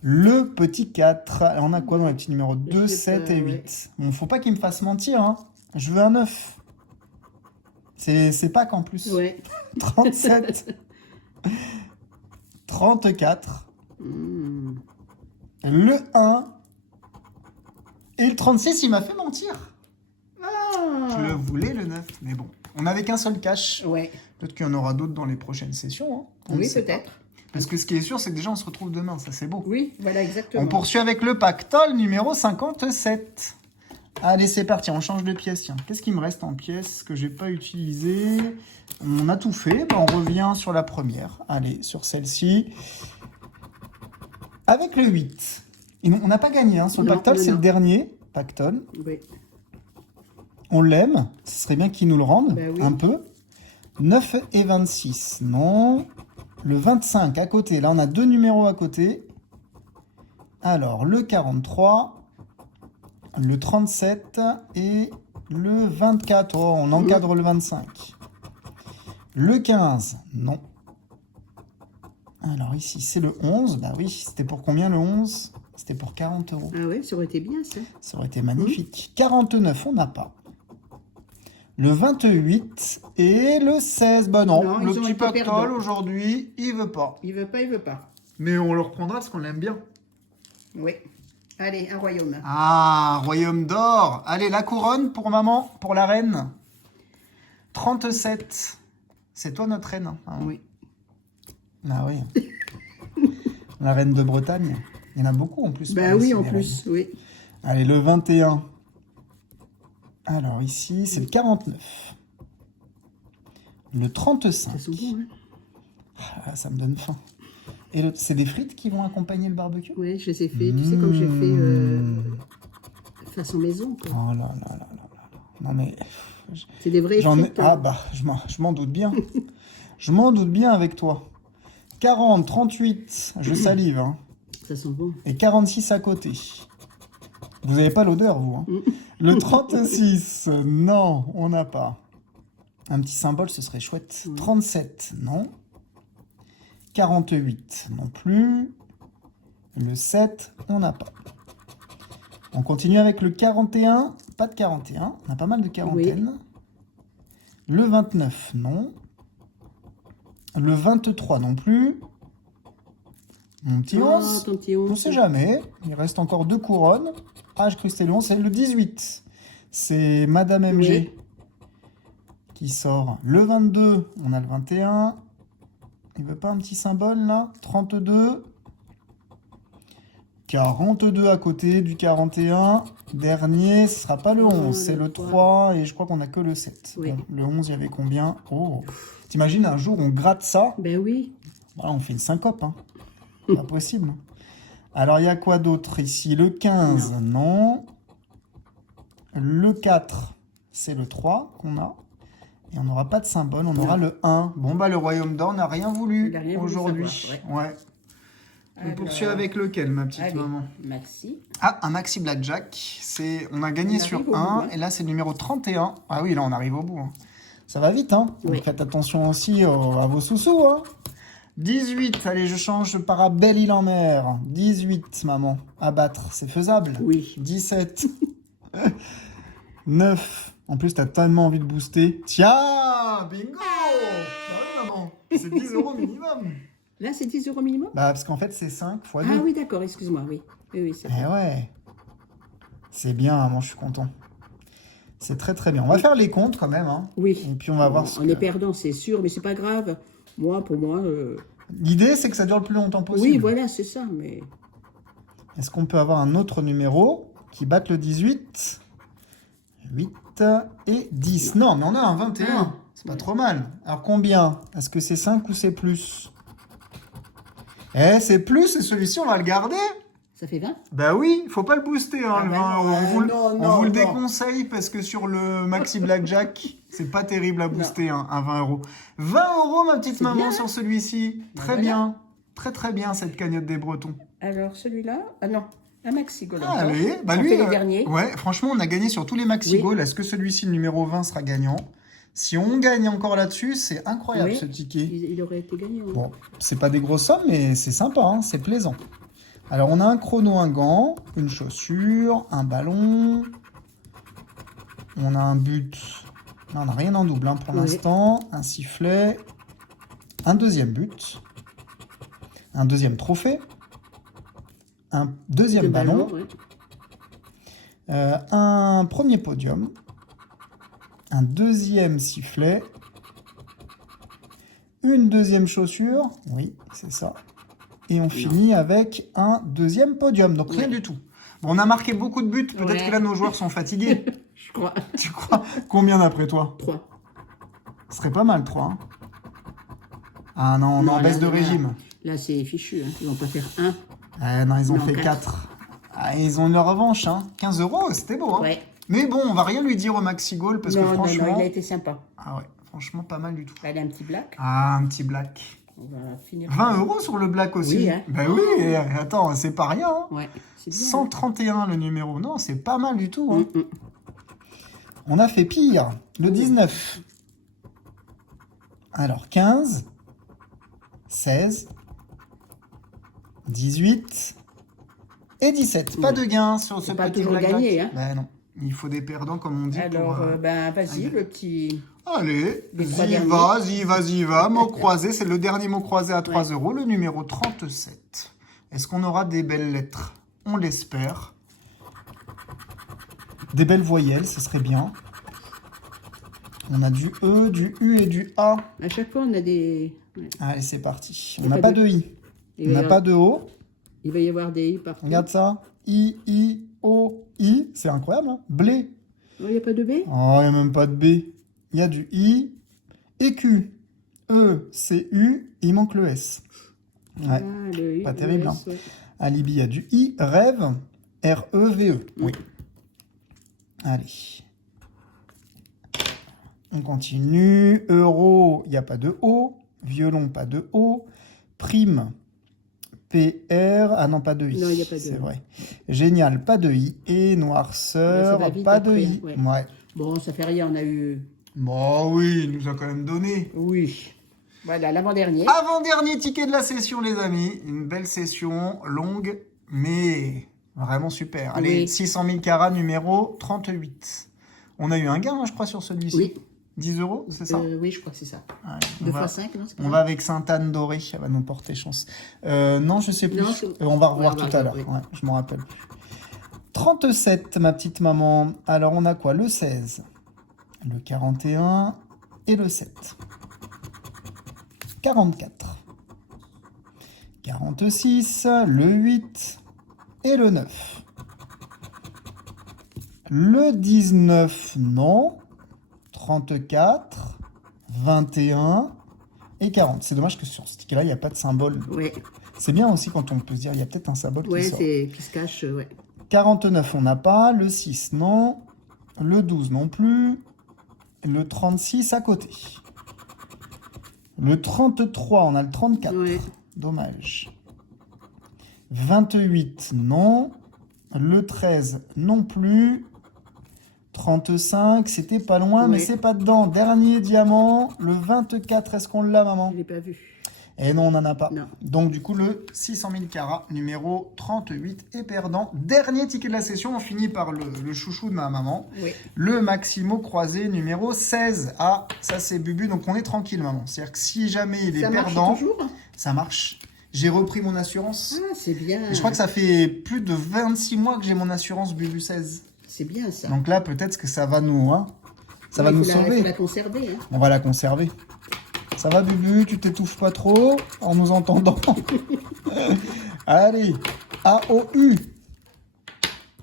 Le petit 4. Alors, on a quoi dans les petits numéros? 2, Je sais 7 pas, et 8. ouais. Bon, faut pas qu'il me fasse mentir. Hein. Je veux un 9. C'est Pâques en plus. Ouais. 37. 34. Hmm. Le 1. Et le 36, il m'a fait mentir. Ah. Je le voulais, le 9. Mais bon, on n'avait qu'un seul cache. Ouais. Peut-être qu'il y en aura d'autres dans les prochaines sessions. Hein. On ne Oui, sait pas. peut-être. Parce que ce qui est sûr, c'est que déjà, on se retrouve demain. Ça, c'est beau. Oui, voilà, exactement. On poursuit avec le pactole numéro 57. Allez, c'est parti. On change de pièce. Tiens, qu'est-ce qui me reste en pièces que j'ai pas utilisé? On a tout fait. Ben, on revient sur la première. Allez, sur celle-ci. Avec le 8. Et on n'a pas gagné. Hein. Sur le Non, pactole, non, c'est non. le dernier pactole. Oui. On l'aime. Ce serait bien qu'il nous le rende Bah oui. un peu. 9 et 26. Non. Le 25 à côté. Là, on a deux numéros à côté. Alors, le 43, le 37 et le 24. Oh, on encadre le 25. Le 15. Non. Alors, ici, c'est le 11. Bah oui, c'était pour combien le 11? C'était pour 40 euros. Ah ouais, ça aurait été bien, ça. Ça aurait été magnifique. 49, on n'a pas. Le 28 et le 16. Bah non, Non, le ils ont petit été perdants. pactole aujourd'hui, il veut pas. Il veut pas, il veut pas. Mais on le reprendra parce qu'on l'aime bien. Oui. Allez, un royaume. Ah, royaume d'or. Allez, la couronne pour maman, pour la reine. 37. C'est toi notre reine. Hein. Oui. Ah oui. La reine de Bretagne. Il y en a beaucoup en plus. Bah par oui, ici, en des plus, reines. oui. Allez, le 21. Alors ici, c'est le 49. Le 35. Ça sent bon, hein. Ah, ça me donne faim. Et c'est des frites qui vont accompagner le barbecue? Oui, je les ai fait, tu sais, comme j'ai fait façon maison, quoi. Oh là là là là là là. Non mais... C'est des vraies J'en ai... frites. Ah hein. bah, je m'en doute bien. Je m'en doute bien avec toi. 40, 38, je salive. Hein. Ça sent bon. Et 46 à côté. Vous n'avez pas l'odeur, vous. Hein. Le 36, non, on n'a pas. Un petit symbole, ce serait chouette. 37, non. 48, non plus. Le 7, on n'a pas. On continue avec le 41. Pas de 41. On a pas mal de quarantaines. Oui. Le 29, non. Le 23 non plus. Mon petit 11. ton petit 11. On ne sait jamais. Il reste encore deux couronnes. Ah, je crois que c'était le 11. C'est le 18. C'est Madame MG Oui. qui sort. Le 22, on a le 21. Il veut pas un petit symbole là? 32. 42 à côté du 41. Dernier, ce sera pas le 11, c'est le 3 et je crois qu'on a que le 7. Oui. Bon, le 11, il y avait combien? Oh, t'imagines un jour on gratte ça? Ben oui. Voilà, on fait une syncope, hein. Pas possible. Alors, il y a quoi d'autre ici? Le 15, non. Le 4, c'est le 3 qu'on a. Et on n'aura pas de symbole, on aura le 1. Bon, bah, le royaume d'or n'a rien voulu aujourd'hui. Ouais. On poursuit avec lequel, ma petite maman? Maxi. Ah, un Maxi Blackjack. On a gagné sur 1, et là, c'est le numéro 31. Ah oui, là, on arrive au bout. Hein. Ça va vite, hein. Oui. Donc, faites attention aussi à vos sous-sous, hein. 18, allez, je change, je pars à Belle-Île-en-Mer. 18, maman, à battre, c'est faisable? Oui. 17. 9. En plus, t'as tellement envie de booster. Tiens, bingo! Bah oui, maman, c'est 10 € minimum. Là, c'est 10 € minimum? Bah, parce qu'en fait, c'est 5 x 2. Ah oui, d'accord, excuse-moi, oui. Oui, c'est Eh ouais. C'est bien, maman, je suis content. C'est très très bien. On va faire les comptes quand même. Hein. Oui. Et puis on va voir ce On est perdant, c'est sûr, mais c'est pas grave. Moi, pour moi... L'idée, c'est que ça dure le plus longtemps possible. Oui, voilà, c'est ça, mais... Est-ce qu'on peut avoir un autre numéro qui batte le 18? 8 et 10. Non, mais on a un 21. Ah. C'est pas trop mal. Alors combien? Est-ce que c'est 5 ou c'est plus? Eh, c'est plus, et celui-ci, on va le garder. Ça fait 20? Bah oui, faut pas le booster, hein, le 20 €. On vous le non. déconseille parce que sur le Maxi Blackjack, c'est pas terrible à booster, hein, à 20 €. 20 €, ma petite maman, bien, sur hein. celui-ci. Très Voilà. bien. Très très bien, cette cagnotte des Bretons. Alors, celui-là... Ah non, un Maxi Gold. Ah, allez, bah On lui, fait les derniers. ouais, franchement, on a gagné sur tous les Maxi Oui. Gold. Est-ce que celui-ci, le numéro 20, sera gagnant? Si on gagne encore là-dessus, c'est incroyable, Oui. ce ticket. Il aurait été gagnant. hein. Bon, c'est pas des grosses sommes, mais c'est sympa, hein, c'est plaisant. Alors, on a un chrono, un gant, une chaussure, un ballon. On a un but. Là, on n'a rien en double hein, pour Oui. l'instant. Un sifflet. Un deuxième but. Un deuxième trophée. Un deuxième Le ballon. ouais. Un premier podium. Un deuxième sifflet. Une deuxième chaussure. Oui, c'est ça. Et on finit avec un deuxième podium. Donc rien du tout. Bon, on a marqué beaucoup de buts. Peut-être que là, nos joueurs sont fatigués. Je crois. Tu crois? Combien d'après toi? 3. Ce serait pas mal, 3. Hein. Ah non, on est en baisse de régime. Là, c'est fichu. Hein. Ils vont pas faire 1. Ah non, ils ont fait 4. Ah, ils ont eu leur revanche. Hein. 15 €, c'était beau. Hein. Ouais. Mais bon, on va rien lui dire au Maxi Goal parce que franchement... Non, il a été sympa. Ah ouais, franchement, pas mal du tout. Elle a un petit black. Ah, un petit black. On va finir. 20 € sur le black aussi. Oui, hein. Ben oui, attends, c'est pas rien. Hein. Ouais, c'est bien. 131 le numéro. Non, c'est pas mal du tout. Hein. Mm. On a fait pire. Le 19. Alors, 15, 16, 18 et 17. Pas de gain sur ce Faut pas petit toujours blackjack. gagner, hein. Ben non, il faut des perdants comme on dit. Alors, pour, vas-y, le petit... Allez, Les trois y va, mot croisé, c'est le dernier mot croisé à 3 €, le numéro 37. Est-ce qu'on aura des belles lettres? On l'espère. Des belles voyelles, ce serait bien. On a du E, du U et du A. À chaque fois, on a des... Ouais. Allez, c'est parti. Il On y a n'a pas pas de- de I. Il On va y n'a pas avoir- de O. Il va y avoir des I partout. Regarde ça. I, O, I. C'est incroyable, hein? Blé. Oh, il n'y a pas de B? Oh, il n'y a même pas de B. Il y a du I et Q. E, C, U. Il manque le S. Ouais. Ah, le I, pas le terrible, S, ouais. Alibi, il y a du I. Rêve. R-E-V-E. Oui. Allez. On continue. Euro, il n'y a pas de O. Violon, pas de O. Prime. PR. Ah non, pas de I. Non, il n'y a pas de I. C'est vrai. Génial, pas de I. Et noirceur, Ouais, ça va vite pas de après, I. ouais. Ouais. Bon, ça fait rien, on a eu... Bon, oui, il nous a quand même donné. Oui. Voilà, l'avant-dernier. Avant-dernier ticket de la session, les amis. Une belle session, longue, mais vraiment super. Allez, Oui. 600 000 carats, numéro 38. On a eu un gain, hein, je crois, sur celui-ci. Oui. 10 €, c'est ça? Oui, je crois que c'est ça. Ouais, 2 on va- fois 5, non? c'est pas On va avec Sainte-Anne dorée, elle va nous porter chance. Non, je sais plus. Non, c'est- On va revoir on va tout à revoir, l'heure. oui. Ouais, je m'en rappelle. 37, ma petite maman. Alors, on a quoi? Le 16, le 41 et le 7. 44. 46, le 8 et le 9. Le 19, non. 34, 21 et 40. C'est dommage que sur ce ticket-là, il n'y a pas de symbole. Ouais, C'est bien aussi quand on peut se dire, il y a peut-être un symbole qui ouais, sort. c'est qui se cache, ouais. 49, on n'a pas. Le 6, non. Le 12, non plus. Le 36, à côté. Le 33, on a le 34. Ouais. Dommage. 28, non. Le 13, non plus. 35, c'était pas loin, mais Ouais. c'est pas dedans. Dernier diamant, le 24, est-ce qu'on l'a, maman? Je l'ai pas vu. Eh non, on n'en a pas. Non. Donc, du coup, le 600 000 carats, numéro 38, est perdant. Dernier ticket de la session, on finit par le chouchou de ma maman. Oui. Le Maximo croisé, numéro 16. Ah, ça c'est Bubu, donc on est tranquille, maman. C'est-à-dire que si jamais il est Ça marche perdant, toujours? ça marche. J'ai repris mon assurance. Ah, c'est bien. Et je crois que ça fait plus de 26 mois que j'ai mon assurance Bubu 16. C'est bien, ça. Donc là, peut-être que ça va nous, hein, ça Ouais, va nous il faut sauver. la conserver, hein. On va la conserver. Ça va, Bubu? Tu t'étouffes pas trop en nous entendant? Allez, AOU.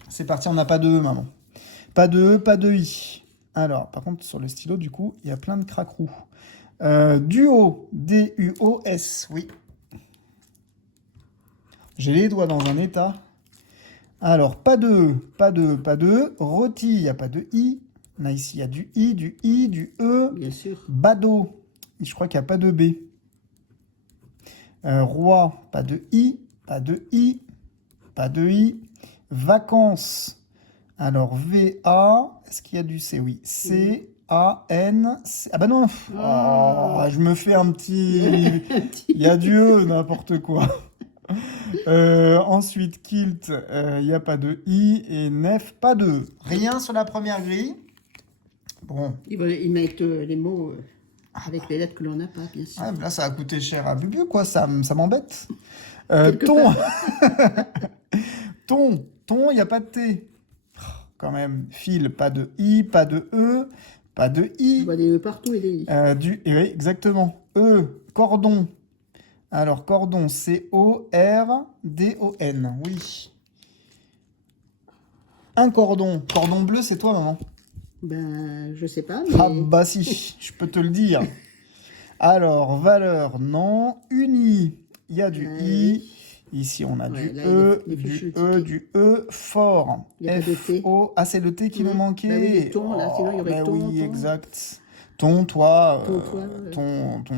C'est parti, on n'a pas de E, maman. Pas de E, pas de I. Alors, par contre, sur le stylo, du coup, il y a plein de cracrous. Duo, D-U-O-S, oui. J'ai les doigts dans un état. Alors, pas de E, pas de E, pas de E. Rôti, il n'y a pas de I. Là, ici, il y a du I, du E. Bien sûr. Bado, je crois qu'il n'y a pas de B. Roi, pas de I, pas de I, pas de I. Vacances, alors V-A, est-ce qu'il y a du C? Oui, C-A-N. Ah bah non, oh, je me fais un petit... Il y a du E, n'importe quoi. Ensuite, kilt, il n'y a pas de I, et nef, pas de E. Rien sur la première grille. Bon, Ils mettent les mots avec les lettres que l'on n'a pas, bien sûr. ouais, là, ça a coûté cher à Bubu, quoi. Ça m'embête. Quelque Ton. Ton, il n'y a pas de T. quand même. Fil, pas de I, pas de E, pas de Je I. vois des E partout et des I. Oui, exactement. E, cordon. Alors, cordon, C-O-R-D-O-N, oui. Un cordon. Cordon bleu, c'est toi, maman. Ben, je sais pas, mais... Ah bah si, je peux te le dire. Alors, valeur, non. Uni, il y a du I. oui. Ici, on a Ouais, du là, E, il est du fichu, le E, ticket. du E. Fort. Il y a pas de T. F-O. Ah, c'est le T qui nous Mhm. manquait. Bah oui, le ton, là, sinon, il y aurait mais ton, oui, ton. exact. Ton, toi, Ton, toi,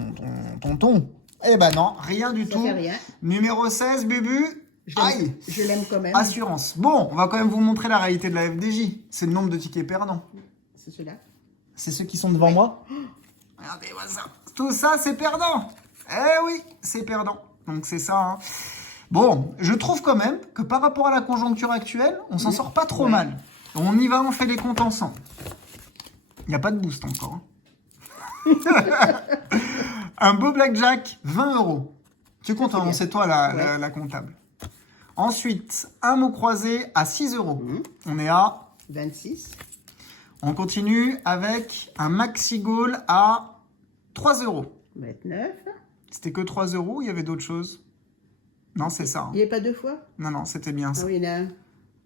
ton. Eh ben non, rien du Ça tout. fait rien. Numéro 16, Bubu. Aïe. Je l'aime quand même. Assurance. Bon, on va quand même vous montrer la réalité de la FDJ. C'est le nombre de tickets perdants. C'est celui-là. C'est ceux qui sont devant moi. Regardez-moi ça. Tout ça, c'est perdant. Eh oui, c'est perdant. Donc c'est ça. Hein. Bon, je trouve quand même que par rapport à la conjoncture actuelle, on s'en sort pas trop mal. On y va, on fait les comptes ensemble. Il n'y a pas de boost encore. Hein. Un beau blackjack, 20 €. Tu comptes, hein, c'est toi la comptable. Ensuite, un mot croisé à 6 €. On est à... 26. On continue avec un maxi goal à 3 €. 29. C'était que 3 € ou il y avait d'autres choses? Non, c'est ça. Hein. Il n'y a pas deux fois? Non, c'était bien ça. Ah oui, il y en a un.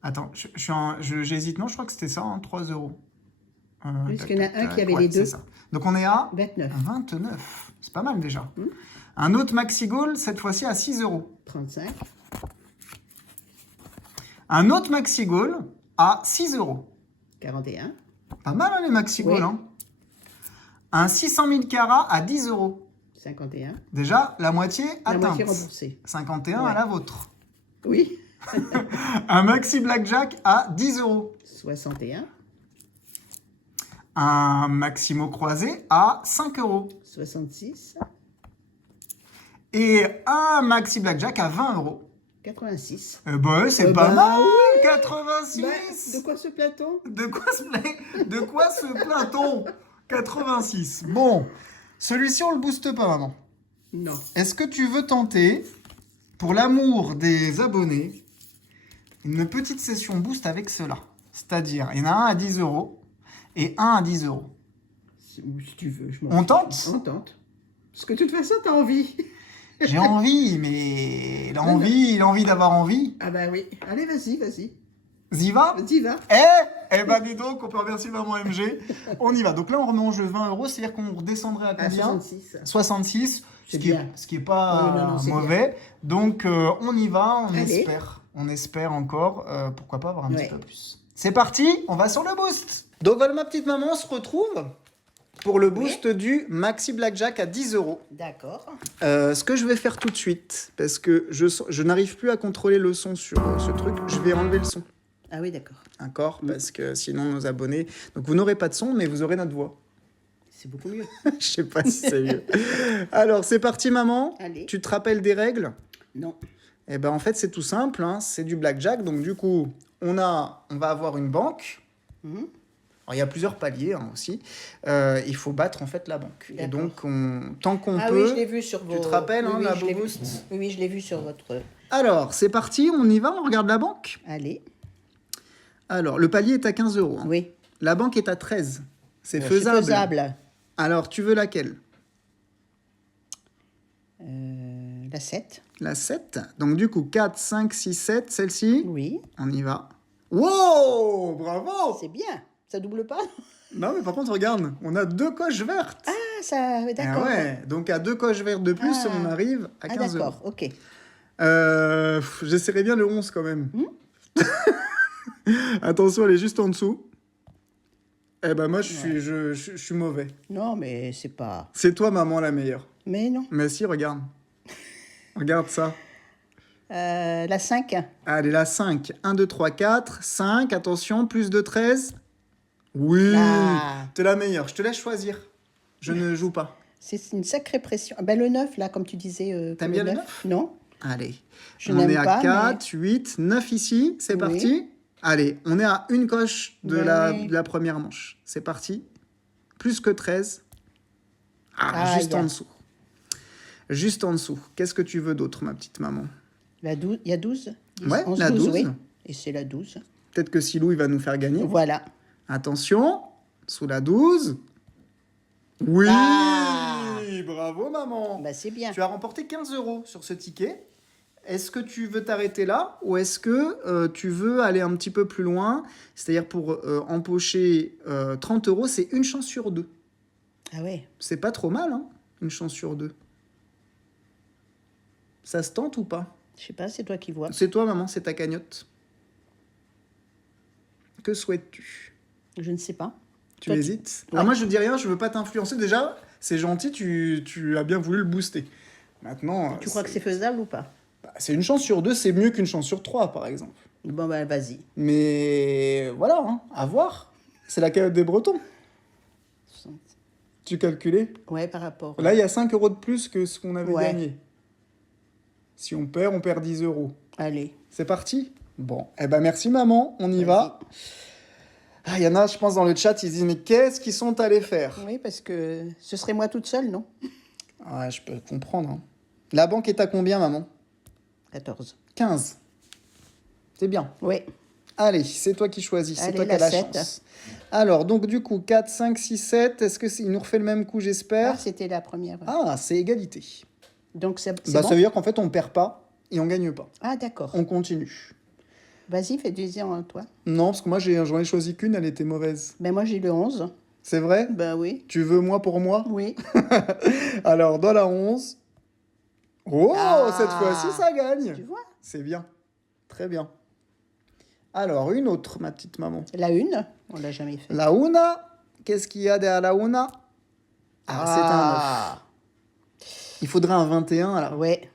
Attends, j'hésite. Non, je crois que c'était ça, hein, 3 €. Parce qu'il y en a un qui avait les deux. C'est ça. Donc on est à 29. 29. C'est pas mal déjà. Un autre maxi goal, cette fois-ci à 6 €. 35. Un autre maxi goal à 6 €. 41. Pas mal hein, les maxi goals. Oui. Hein. Un 600 000 carats à 10 €. 51. Déjà, la moitié La atteinte. moitié remboursée. 51 à la vôtre. Oui. Un maxi blackjack à 10 €. 61. Un maximo croisé à 5 €. 66. Et un maxi blackjack à 20 €. 86. C'est pas mal, oui. 86. Bah, de quoi se plaint-on? De quoi se plaint-on? 86. Bon, celui-ci, on le booste pas, maman. Non. Est-ce que tu veux tenter, pour l'amour des abonnés, une petite session boost avec cela? C'est-à-dire, il y en a un à 10 € et un à 10 €. Si tu veux, je m'en On fiche. tente? On tente. Parce que de toute façon, t'as envie. J'ai envie, mais l'envie d'avoir envie. Ah bah oui. Allez, vas-y. Z'y va? Vas-y, va. Eh ben dis donc, on peut remercier maman MG. On y va. Donc là, on remet en jeu 20 €, c'est-à-dire qu'on redescendrait à À combien? 66. 66, C'est bien. ce qui est pas Oui, non, c'est mauvais. Donc on y va, on Allez. espère. On espère encore, pourquoi pas avoir un petit Ouais. peu plus. C'est parti, on va sur le boost. Donc voilà ma petite maman, on se retrouve pour le boost du Maxi Blackjack à 10 €. D'accord. Ce que je vais faire tout de suite, parce que je n'arrive plus à contrôler le son sur ce truc, je vais enlever le son. Ah oui, d'accord. D'accord? Parce que sinon nos abonnés... Donc vous n'aurez pas de son, mais vous aurez notre voix. C'est beaucoup mieux. Je sais pas si c'est mieux. Alors c'est parti maman. Allez. Tu te rappelles des règles? Non. Eh ben en fait c'est tout simple, hein. C'est du blackjack. Donc du coup on va avoir une banque. Mhm. Alors, il y a plusieurs paliers hein, aussi. Il faut battre en fait la banque. Et donc tant qu'on Ah peut... oui, je l'ai vu sur vos... Tu te rappelles oui, hein, oui, la je l'ai vu. boost? Oui, je l'ai vu sur votre... Alors c'est parti, on y va, on regarde la banque. Allez. Alors le palier est à 15 €. Hein. Oui. La banque est à 13. C'est Ouais, faisable. C'est faisable. Alors tu veux laquelle? La 7. La 7. Donc du coup 4, 5, 6, 7, celle-ci. Oui. On y va. Wow! Bravo! C'est bien. Ça double pas? Non, mais par contre, regarde, on a 2 coches vertes. Ah, ça... Ah D'accord. ouais, donc à 2 coches vertes de plus, Ah. on arrive à 15 €. d'accord, ok. J'essaierai bien le 11 quand même. Attention, elle est juste en dessous. Eh ben moi, je suis mauvais. Non, mais c'est pas... C'est toi, maman, la meilleure. Mais non. Mais si, regarde. Regarde ça. La 5. Allez, la 5. 1, 2, 3, 4, 5. Attention, plus de 13. Oui, Ah. t'es la meilleure. Je te laisse choisir. Je ne joue pas. C'est une sacrée pression. Ah ben, le 9, là, comme tu disais... T'aimes bien le 9? Non. Allez. Je on n'aime est à pas, 4, 8, 9 ici. C'est Oui. parti. Allez, on est à une coche de Ouais. la première manche. C'est parti. Plus que 13. Ah, Aïe. juste en dessous. Juste en dessous. Qu'est-ce que tu veux d'autre, ma petite maman? La 12, il y a 12 10, Ouais, 11, la 12. oui. Et c'est la 12. Peut-être que Silou, il va nous faire gagner. Voilà. Attention, sous la 12. Oui, Ah. bravo maman. Bah, c'est bien. Tu as remporté 15 € sur ce ticket. Est-ce que tu veux t'arrêter là ou est-ce que tu veux aller un petit peu plus loin? C'est-à-dire pour empocher 30 €, c'est une chance sur deux. Ah ouais. C'est pas trop mal, hein, une chance sur deux. Ça se tente ou pas? Je sais pas, c'est toi qui vois. C'est toi, maman, c'est ta cagnotte. Que souhaites-tu? Je ne sais pas. Tu Toi, hésites? Ouais. Ah, moi, je dis rien, je veux pas t'influencer. Déjà, c'est gentil, tu as bien voulu le booster. Maintenant, Tu crois que c'est faisable ou pas? c'est une chance sur deux, c'est mieux qu'une chance sur trois, par exemple. Bon, bah, vas-y. Mais voilà, hein, à voir. C'est la cagnotte des Bretons. Tu calculais? Ouais, par rapport. Là, il y a 5 € de plus que ce qu'on avait Ouais. gagné. Si on perd 10 €. Allez. C'est parti? Bon, eh ben merci maman, on y Vas-y. va. Ah, il y en a, je pense, dans le chat, ils se disent, mais qu'est-ce qu'ils sont allés faire? Oui, parce que ce serait moi toute seule, non? Ouais, je peux comprendre. Hein. La banque est à combien, maman? 14. 15. C'est bien. Oui. Allez, c'est toi qui choisis, c'est Allez, toi qui as la la 7. chance. Alors, donc du coup, 4, 5, 6, 7, est-ce qu'il nous refait le même coup, Ah, j'espère? c'était la première. Ah, c'est égalité. Donc, c'est Bah, bon? ça veut dire qu'en fait, on perd pas et on gagne pas. Ah, d'accord. On continue. Vas-y, fais deuxième, toi. Non, parce que moi, j'en ai choisi qu'une, elle était mauvaise. Ben, moi, j'ai le 11. C'est vrai? Ben oui. Tu veux moi pour moi? Oui. Alors, dans la 11... Oh, Ah. cette fois-ci, ça gagne. Tu vois? C'est bien. Très bien. Alors, une autre, ma petite maman. La 1, on l'a jamais fait. La una. Qu'est-ce qu'il y a derrière la una? Ah, c'est un 9. Il faudrait un 21, alors. Ouais.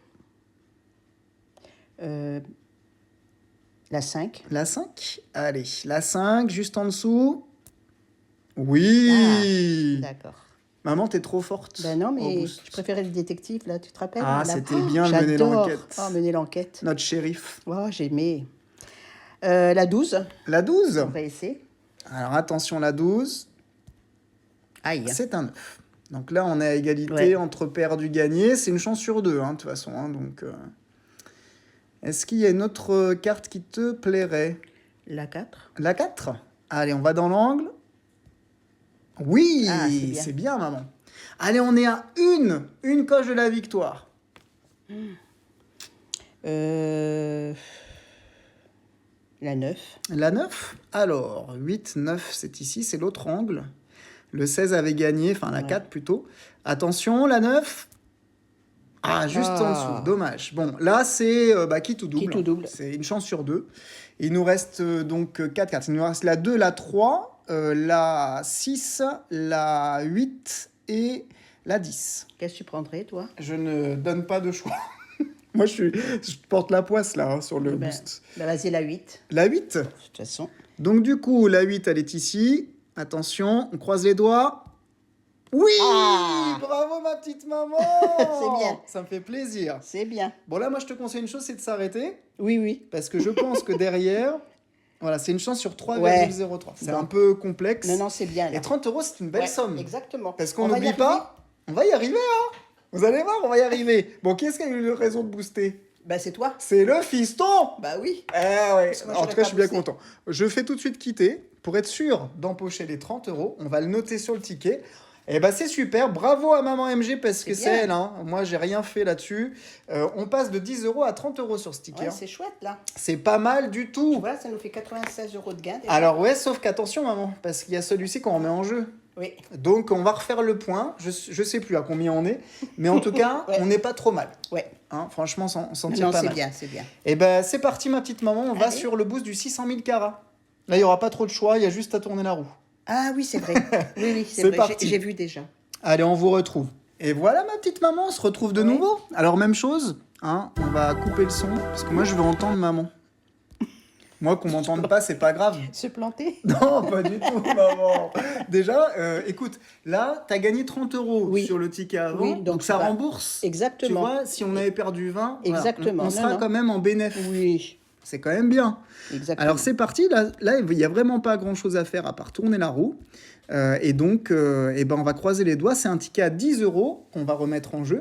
La 5. La 5. Allez, la 5, juste en dessous. Oui. D'accord. Maman, t'es trop forte. Ben non, au mais boost. je préférais le détective, là, tu te rappelles? Ah, là c'était bien le mener j'adore. l'enquête. Oh, mener l'enquête. Notre shérif. Oh, j'aimais. La 12. La 12. On va essayer. Alors, attention, la 12. Aïe. C'est un 9. Donc là, on est à égalité Ouais. entre perdu gagné. C'est une chance sur deux, hein, de toute façon. Hein, donc, est-ce qu'il y a une autre carte qui te plairait? La 4. La 4. Allez, on va dans l'angle. Oui, Ah, c'est bien. c'est bien, maman. Allez, on est à une coche de la victoire. La 9. La 9. Alors, 8, 9, c'est ici, c'est l'autre angle. Le 16 avait gagné, enfin la Ouais. 4 plutôt. Attention, la 9. Ah, juste en dessous, dommage. Bon, là, c'est qui tout double. Qui tout double. C'est une chance sur deux. Il nous reste donc 4 cartes. Il nous reste la 2, la 3, la 6, la 8 et la 10. Qu'est-ce que tu prendrais, toi? Je ne donne pas de choix. Moi, je porte la poisse, là, hein, sur le Ben, boost. vas-y, la 8. La 8. De toute façon. Donc, du coup, la 8, elle est ici. Attention, on croise les doigts. Oui, Ah. bravo, ma petite maman. C'est bien. Ça me fait plaisir. C'est bien. Bon, là, moi, je te conseille une chose, c'est de s'arrêter. Oui, oui. Parce que je pense que derrière, voilà, c'est une chance sur 3,03. Ouais. C'est Bon. un peu complexe. Non, non, c'est bien. Là. Et 30 €, c'est une belle Ouais, somme. Exactement. Parce qu'on On va y n'oublie arriver. pas, on va y arriver, hein. Vous allez voir, on va y arriver. Bon, qui est-ce qui a eu raison de booster? Bah, c'est toi. C'est le fiston. Bah oui. Eh ouais. que moi, En j'aurais tout cas, pas je suis bien boosté. content. Je fais tout de suite quitter pour être sûr d'empocher les 30 €. On va le noter sur le ticket. Eh ben c'est super, bravo à Maman MG parce que C'est c'est bien. elle, hein. Moi j'ai rien fait là-dessus. On passe de 10 € à 30 € sur ce ticket. Ouais, hein. c'est chouette, là. C'est pas mal du Tu tout. vois, ça nous fait 96 € de gain. déjà. Alors ouais, sauf qu'attention maman, parce qu'il y a celui-ci qu'on remet en jeu. Oui. Donc on va refaire le point, je sais plus à combien on est, mais en tout cas, Ouais. on n'est pas trop mal. Ouais. Hein, franchement, on s'en tire Non, pas c'est mal. bien, c'est bien. Et ben c'est parti ma petite maman, on va Allez. sur le boost du 600 000 carats. Là, il n'y aura pas trop de choix, il y a juste à tourner la roue. Ah oui, c'est vrai. Oui, oui, C'est c'est vrai. parti. J'ai vu déjà. Allez, on vous retrouve. Et voilà ma petite maman, on se retrouve de Ouais. nouveau. Alors même chose, hein, on va couper le son, parce que moi je veux entendre maman. Moi qu'on m'entende pas, c'est pas grave. Se planter? Non, pas du tout, maman. Déjà, écoute, là, t'as gagné 30 € Oui. sur le ticket avant, Oui, donc, donc ça ça va. rembourse. Exactement. Tu vois, si on avait perdu 20, voilà, Exactement. on Non, sera non. quand même en bénéf. Oui, C'est quand même bien. exactement. Alors c'est parti, là il n'y a vraiment pas grand-chose à faire à part tourner la roue. Et donc, on va croiser les doigts. C'est un ticket à 10 € qu'on va remettre en jeu.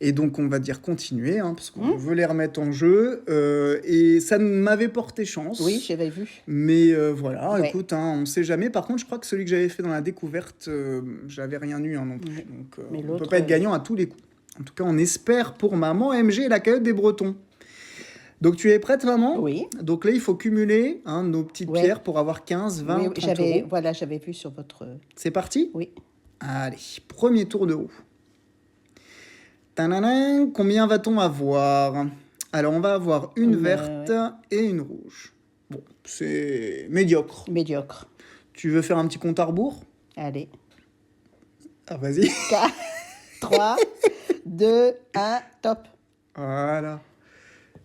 Et donc, on va dire continuer, hein, parce qu'on veut les remettre en jeu. Et ça m'avait porté chance. Oui, j'avais vu. Mais voilà, Ouais. écoute, hein, on ne sait jamais. Par contre, je crois que celui que j'avais fait dans la découverte, j'avais rien eu non plus. Ouais. Donc, Mais on ne peut l'autre, pas être gagnant à tous les coups. En tout cas, on espère pour maman MG et la cagnotte des Bretons. Donc, tu es prête, maman? Oui. Donc là, il faut cumuler nos petites Ouais. pierres pour avoir 15, 20, Oui, 30 euros. j'avais vu sur votre... C'est parti? Oui. Allez, premier tour de roue. Tananan, combien va-t-on avoir? Alors, on va avoir une verte et une rouge. Bon, c'est médiocre. Médiocre. Tu veux faire un petit compte à rebours? Allez. Ah, vas-y. 4, 3, 2, 1, top. Voilà.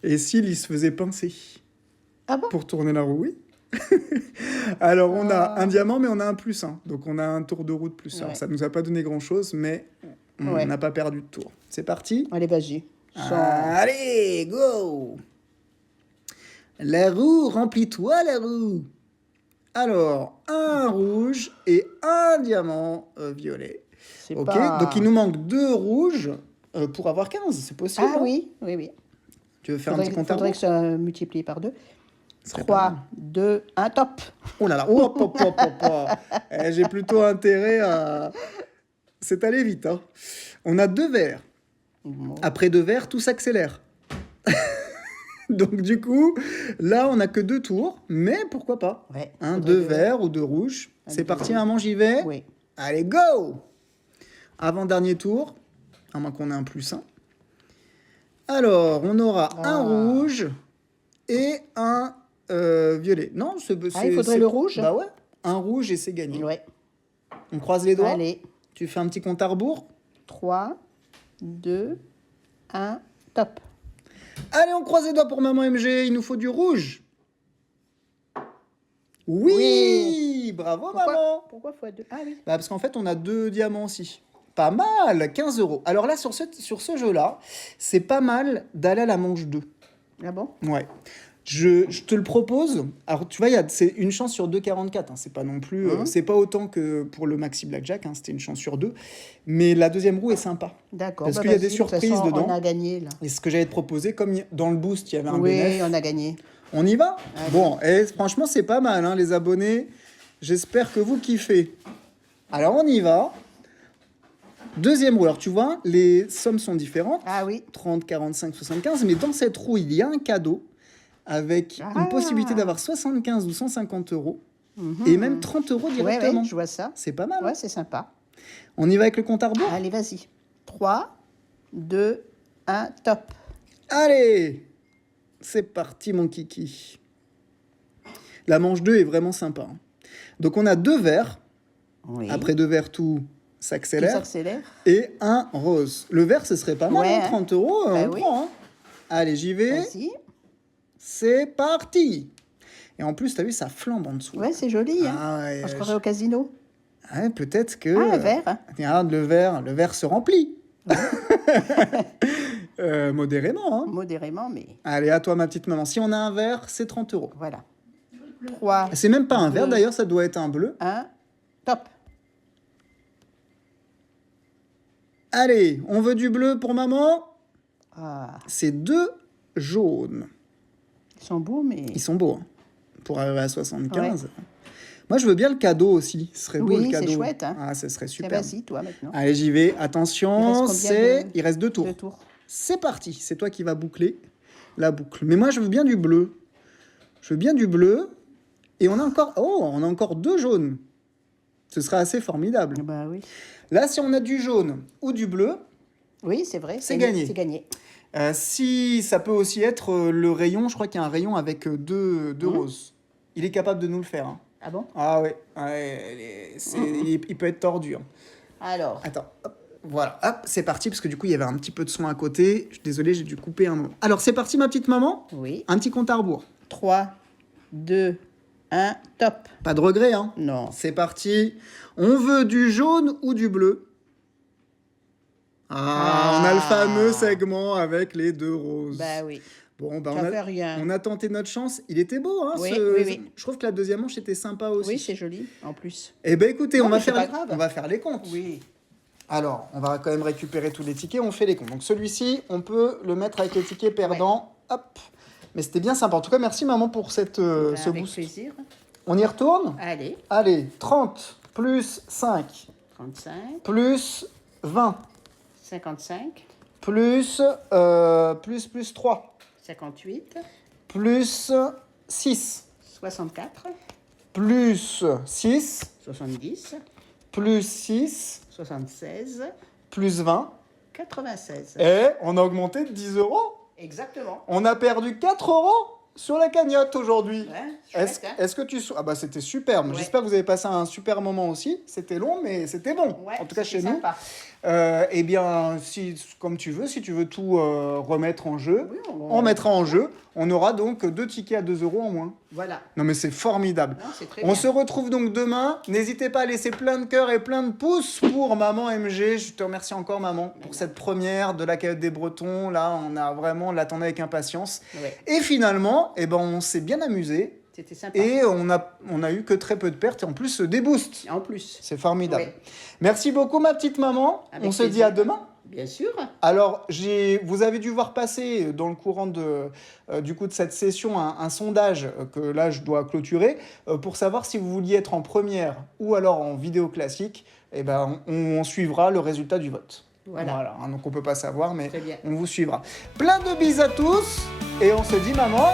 Et s'il il se faisait pincer Ah bon? pour tourner la roue, oui. Alors, on a un diamant, mais on a un plus 1. Donc, on a un tour de roue de plus 1. Ouais. Ça ne nous a pas donné grand-chose, mais on Ouais. n'a pas perdu de tour. C'est parti? Allez, vas-y. Sans- Allez, go! La roue, remplis-toi la roue. Alors, un rouge et un diamant violet. C'est Ok, pas... donc il nous manque 2 rouges pour avoir 15, c'est possible. Ah hein? oui, oui, oui. Tu veux faire un petit compte à Faudrait rebours? que ça multiplie par 2. Ce serait pas 3, 2, 1, top. Oh là là, hop, hop, hop, hop, hop. J'ai plutôt intérêt à... C'est allé vite. Hein. On a 2 verres. Bon. Après 2 verres, tout s'accélère. Donc du coup, là, on n'a que 2 tours, mais pourquoi pas? Ouais, Un, faudrait 2 deux verts ou 2 rouges. Un, C'est deux parti, rouges. maman, j'y vais. Oui. Allez, go! Avant-dernier tour, à moins qu'on ait un plus 1. Alors, on aura un rouge et un violet. Non, il faudrait le rouge? Bah ouais, un rouge et c'est gagné. Ouais. On croise les doigts. Allez. Tu fais un petit compte à rebours. 3, 2, 1, top. Allez, on croise les doigts pour maman MG. Il nous faut du rouge. Oui, bravo maman. Pourquoi x2? Ah oui. Bah, parce qu'en fait, on a 2 diamants aussi. Pas mal, 15 euros. Alors là, sur ce jeu-là, c'est pas mal d'aller à la manche 2. Ah bon? Ouais. Je te le propose. Alors, tu vois, c'est une chance sur 2,44. Hein. C'est pas non plus... c'est pas autant que pour le Maxi Blackjack. Hein. C'était une chance sur 2. Mais la deuxième roue est sympa. D'accord. Parce qu'il y a des vas-y, de toute surprises façon, dedans. On a gagné, là. Et ce que j'allais te proposer, comme dans le boost, il y avait un Oui, bénéf. on a gagné. On y va? Allez. Bon, et franchement, c'est pas mal, hein, les abonnés. J'espère que vous kiffez. Alors, on y va. Deuxième roue. Alors, tu vois, les sommes sont différentes. Ah oui. 30, 45, 75. Mais dans cette roue, il y a un cadeau avec Ah. une possibilité d'avoir 75 ou 150 euros. Et même 30 euros Ouais, directement. ouais, je vois ça. C'est pas mal. Ouais, hein. c'est sympa. On y va avec le compte à rebours? Allez, vas-y. 3, 2, 1, top. Allez! C'est parti, mon kiki. La manche 2 est vraiment sympa. hein. Donc, on a 2 verts. Oui. Après 2 verts, tout Il s'accélère. s'accélère. Et un rose. Le vert, ce serait pas mal, Ouais, hein, 30 euros, Bah on oui. prend. hein. Allez, j'y vais. Vas-y. C'est parti. Et en plus, t'as vu, ça flambe en dessous. Ouais, c'est joli. Hein. Ah ouais, On se croirait au casino. ouais, peut-être que... Ah, un verre. Hein. Regarde, le verre se remplit. Modérément. Hein. Modérément, mais Allez, à toi, ma petite maman. Si on a un verre, c'est 30 euros. voilà. 3, C'est même pas un vert, 2, d'ailleurs, ça doit être un bleu. 1, top. Allez, on veut du bleu pour maman. Ah, C'est 2 jaunes. ils sont beaux, mais... Ils sont beaux, hein, pour arriver à 75. Moi, je veux bien le cadeau aussi. Ce serait beau, Oui, le cadeau. c'est chouette, hein. Ah, ce serait Eh, super. vas-y, toi, maintenant. Allez, j'y vais. Il reste Attention, combien il reste 2 tours. 2 tours. C'est parti. C'est toi qui vas boucler la boucle. Mais moi, je veux bien du bleu. Je veux bien du bleu. Et on a encore 2 jaunes. Ce sera assez formidable. Bah oui. Là, si on a du jaune ou du bleu, Oui, c'est vrai. C'est gagné. C'est gagné. si ça peut aussi être le rayon, je crois qu'il y a un rayon avec 2 roses. Il est capable de nous le faire. hein. Ah bon? Ah ouais, il peut être tordu. hein. Alors, Attends, hop, voilà, hop, c'est parti, parce que du coup, il y avait un petit peu de son à côté. Je suis désolé, j'ai dû couper un moment. Alors, c'est parti, ma petite maman. oui. Un petit compte à rebours. 3, 2, 1, top. Pas de regret, hein. Non. C'est parti. On veut du jaune ou du bleu? Ah, on a le fameux segment avec les 2 roses. Bah oui. Bon, bah, Ça fait rien. on a tenté notre chance. Il était beau, hein. Oui, oui, oui. Je trouve que la deuxième manche était sympa aussi. Oui, c'est joli, en plus. Eh ben écoutez, Non, on mais va c'est faire, pas grave. on va faire les comptes. Oui. Alors, on va quand même récupérer tous les tickets, on fait les comptes. Donc celui-ci, on peut le mettre avec les tickets perdants. Hop. Mais c'était bien sympa. En tout cas, merci maman pour ce Avec boost. plaisir. On y retourne? Allez, Allez, 30 plus 5 35, plus 20 55, plus 3 58, plus 6 64, plus 6 70, plus 6 76, plus 20. 96. Et on a augmenté de 10 €. Exactement. On a perdu 4 € sur la cagnotte aujourd'hui. Ouais, chouette, hein. Est-ce que tu... Ah bah c'était superbe. Ouais. J'espère que vous avez passé un super moment aussi. C'était long, mais c'était bon. Ouais, en tout cas c'était chez nous. sympa. Eh bien, comme tu veux, si tu veux tout remettre en jeu, Oui, on mettra en jeu. On aura donc 2 tickets à 2 € en moins. Voilà. Non mais c'est formidable. Non, c'est très On bien. se retrouve donc demain. N'hésitez pas à laisser plein de cœurs et plein de pouces pour maman MG. Je te remercie encore maman pour cette première de la cagnotte des Bretons. Là, on l'attendait avec impatience. Ouais. Et finalement, eh ben, on s'est bien amusé. C'était sympa. Et on a eu que très peu de pertes et en plus des boosts. En plus. C'est formidable. Ouais. Merci beaucoup ma petite maman. Avec On se dit plaisir. à demain. Bien sûr. Alors, vous avez dû voir passer dans le courant de cette session un sondage que là, je dois clôturer pour savoir si vous vouliez être en première ou alors en vidéo classique. Eh ben, on suivra le résultat du vote. Voilà. Hein, donc, on peut pas savoir, mais Très bien. on vous suivra. Plein de bisous à tous et on se dit, maman,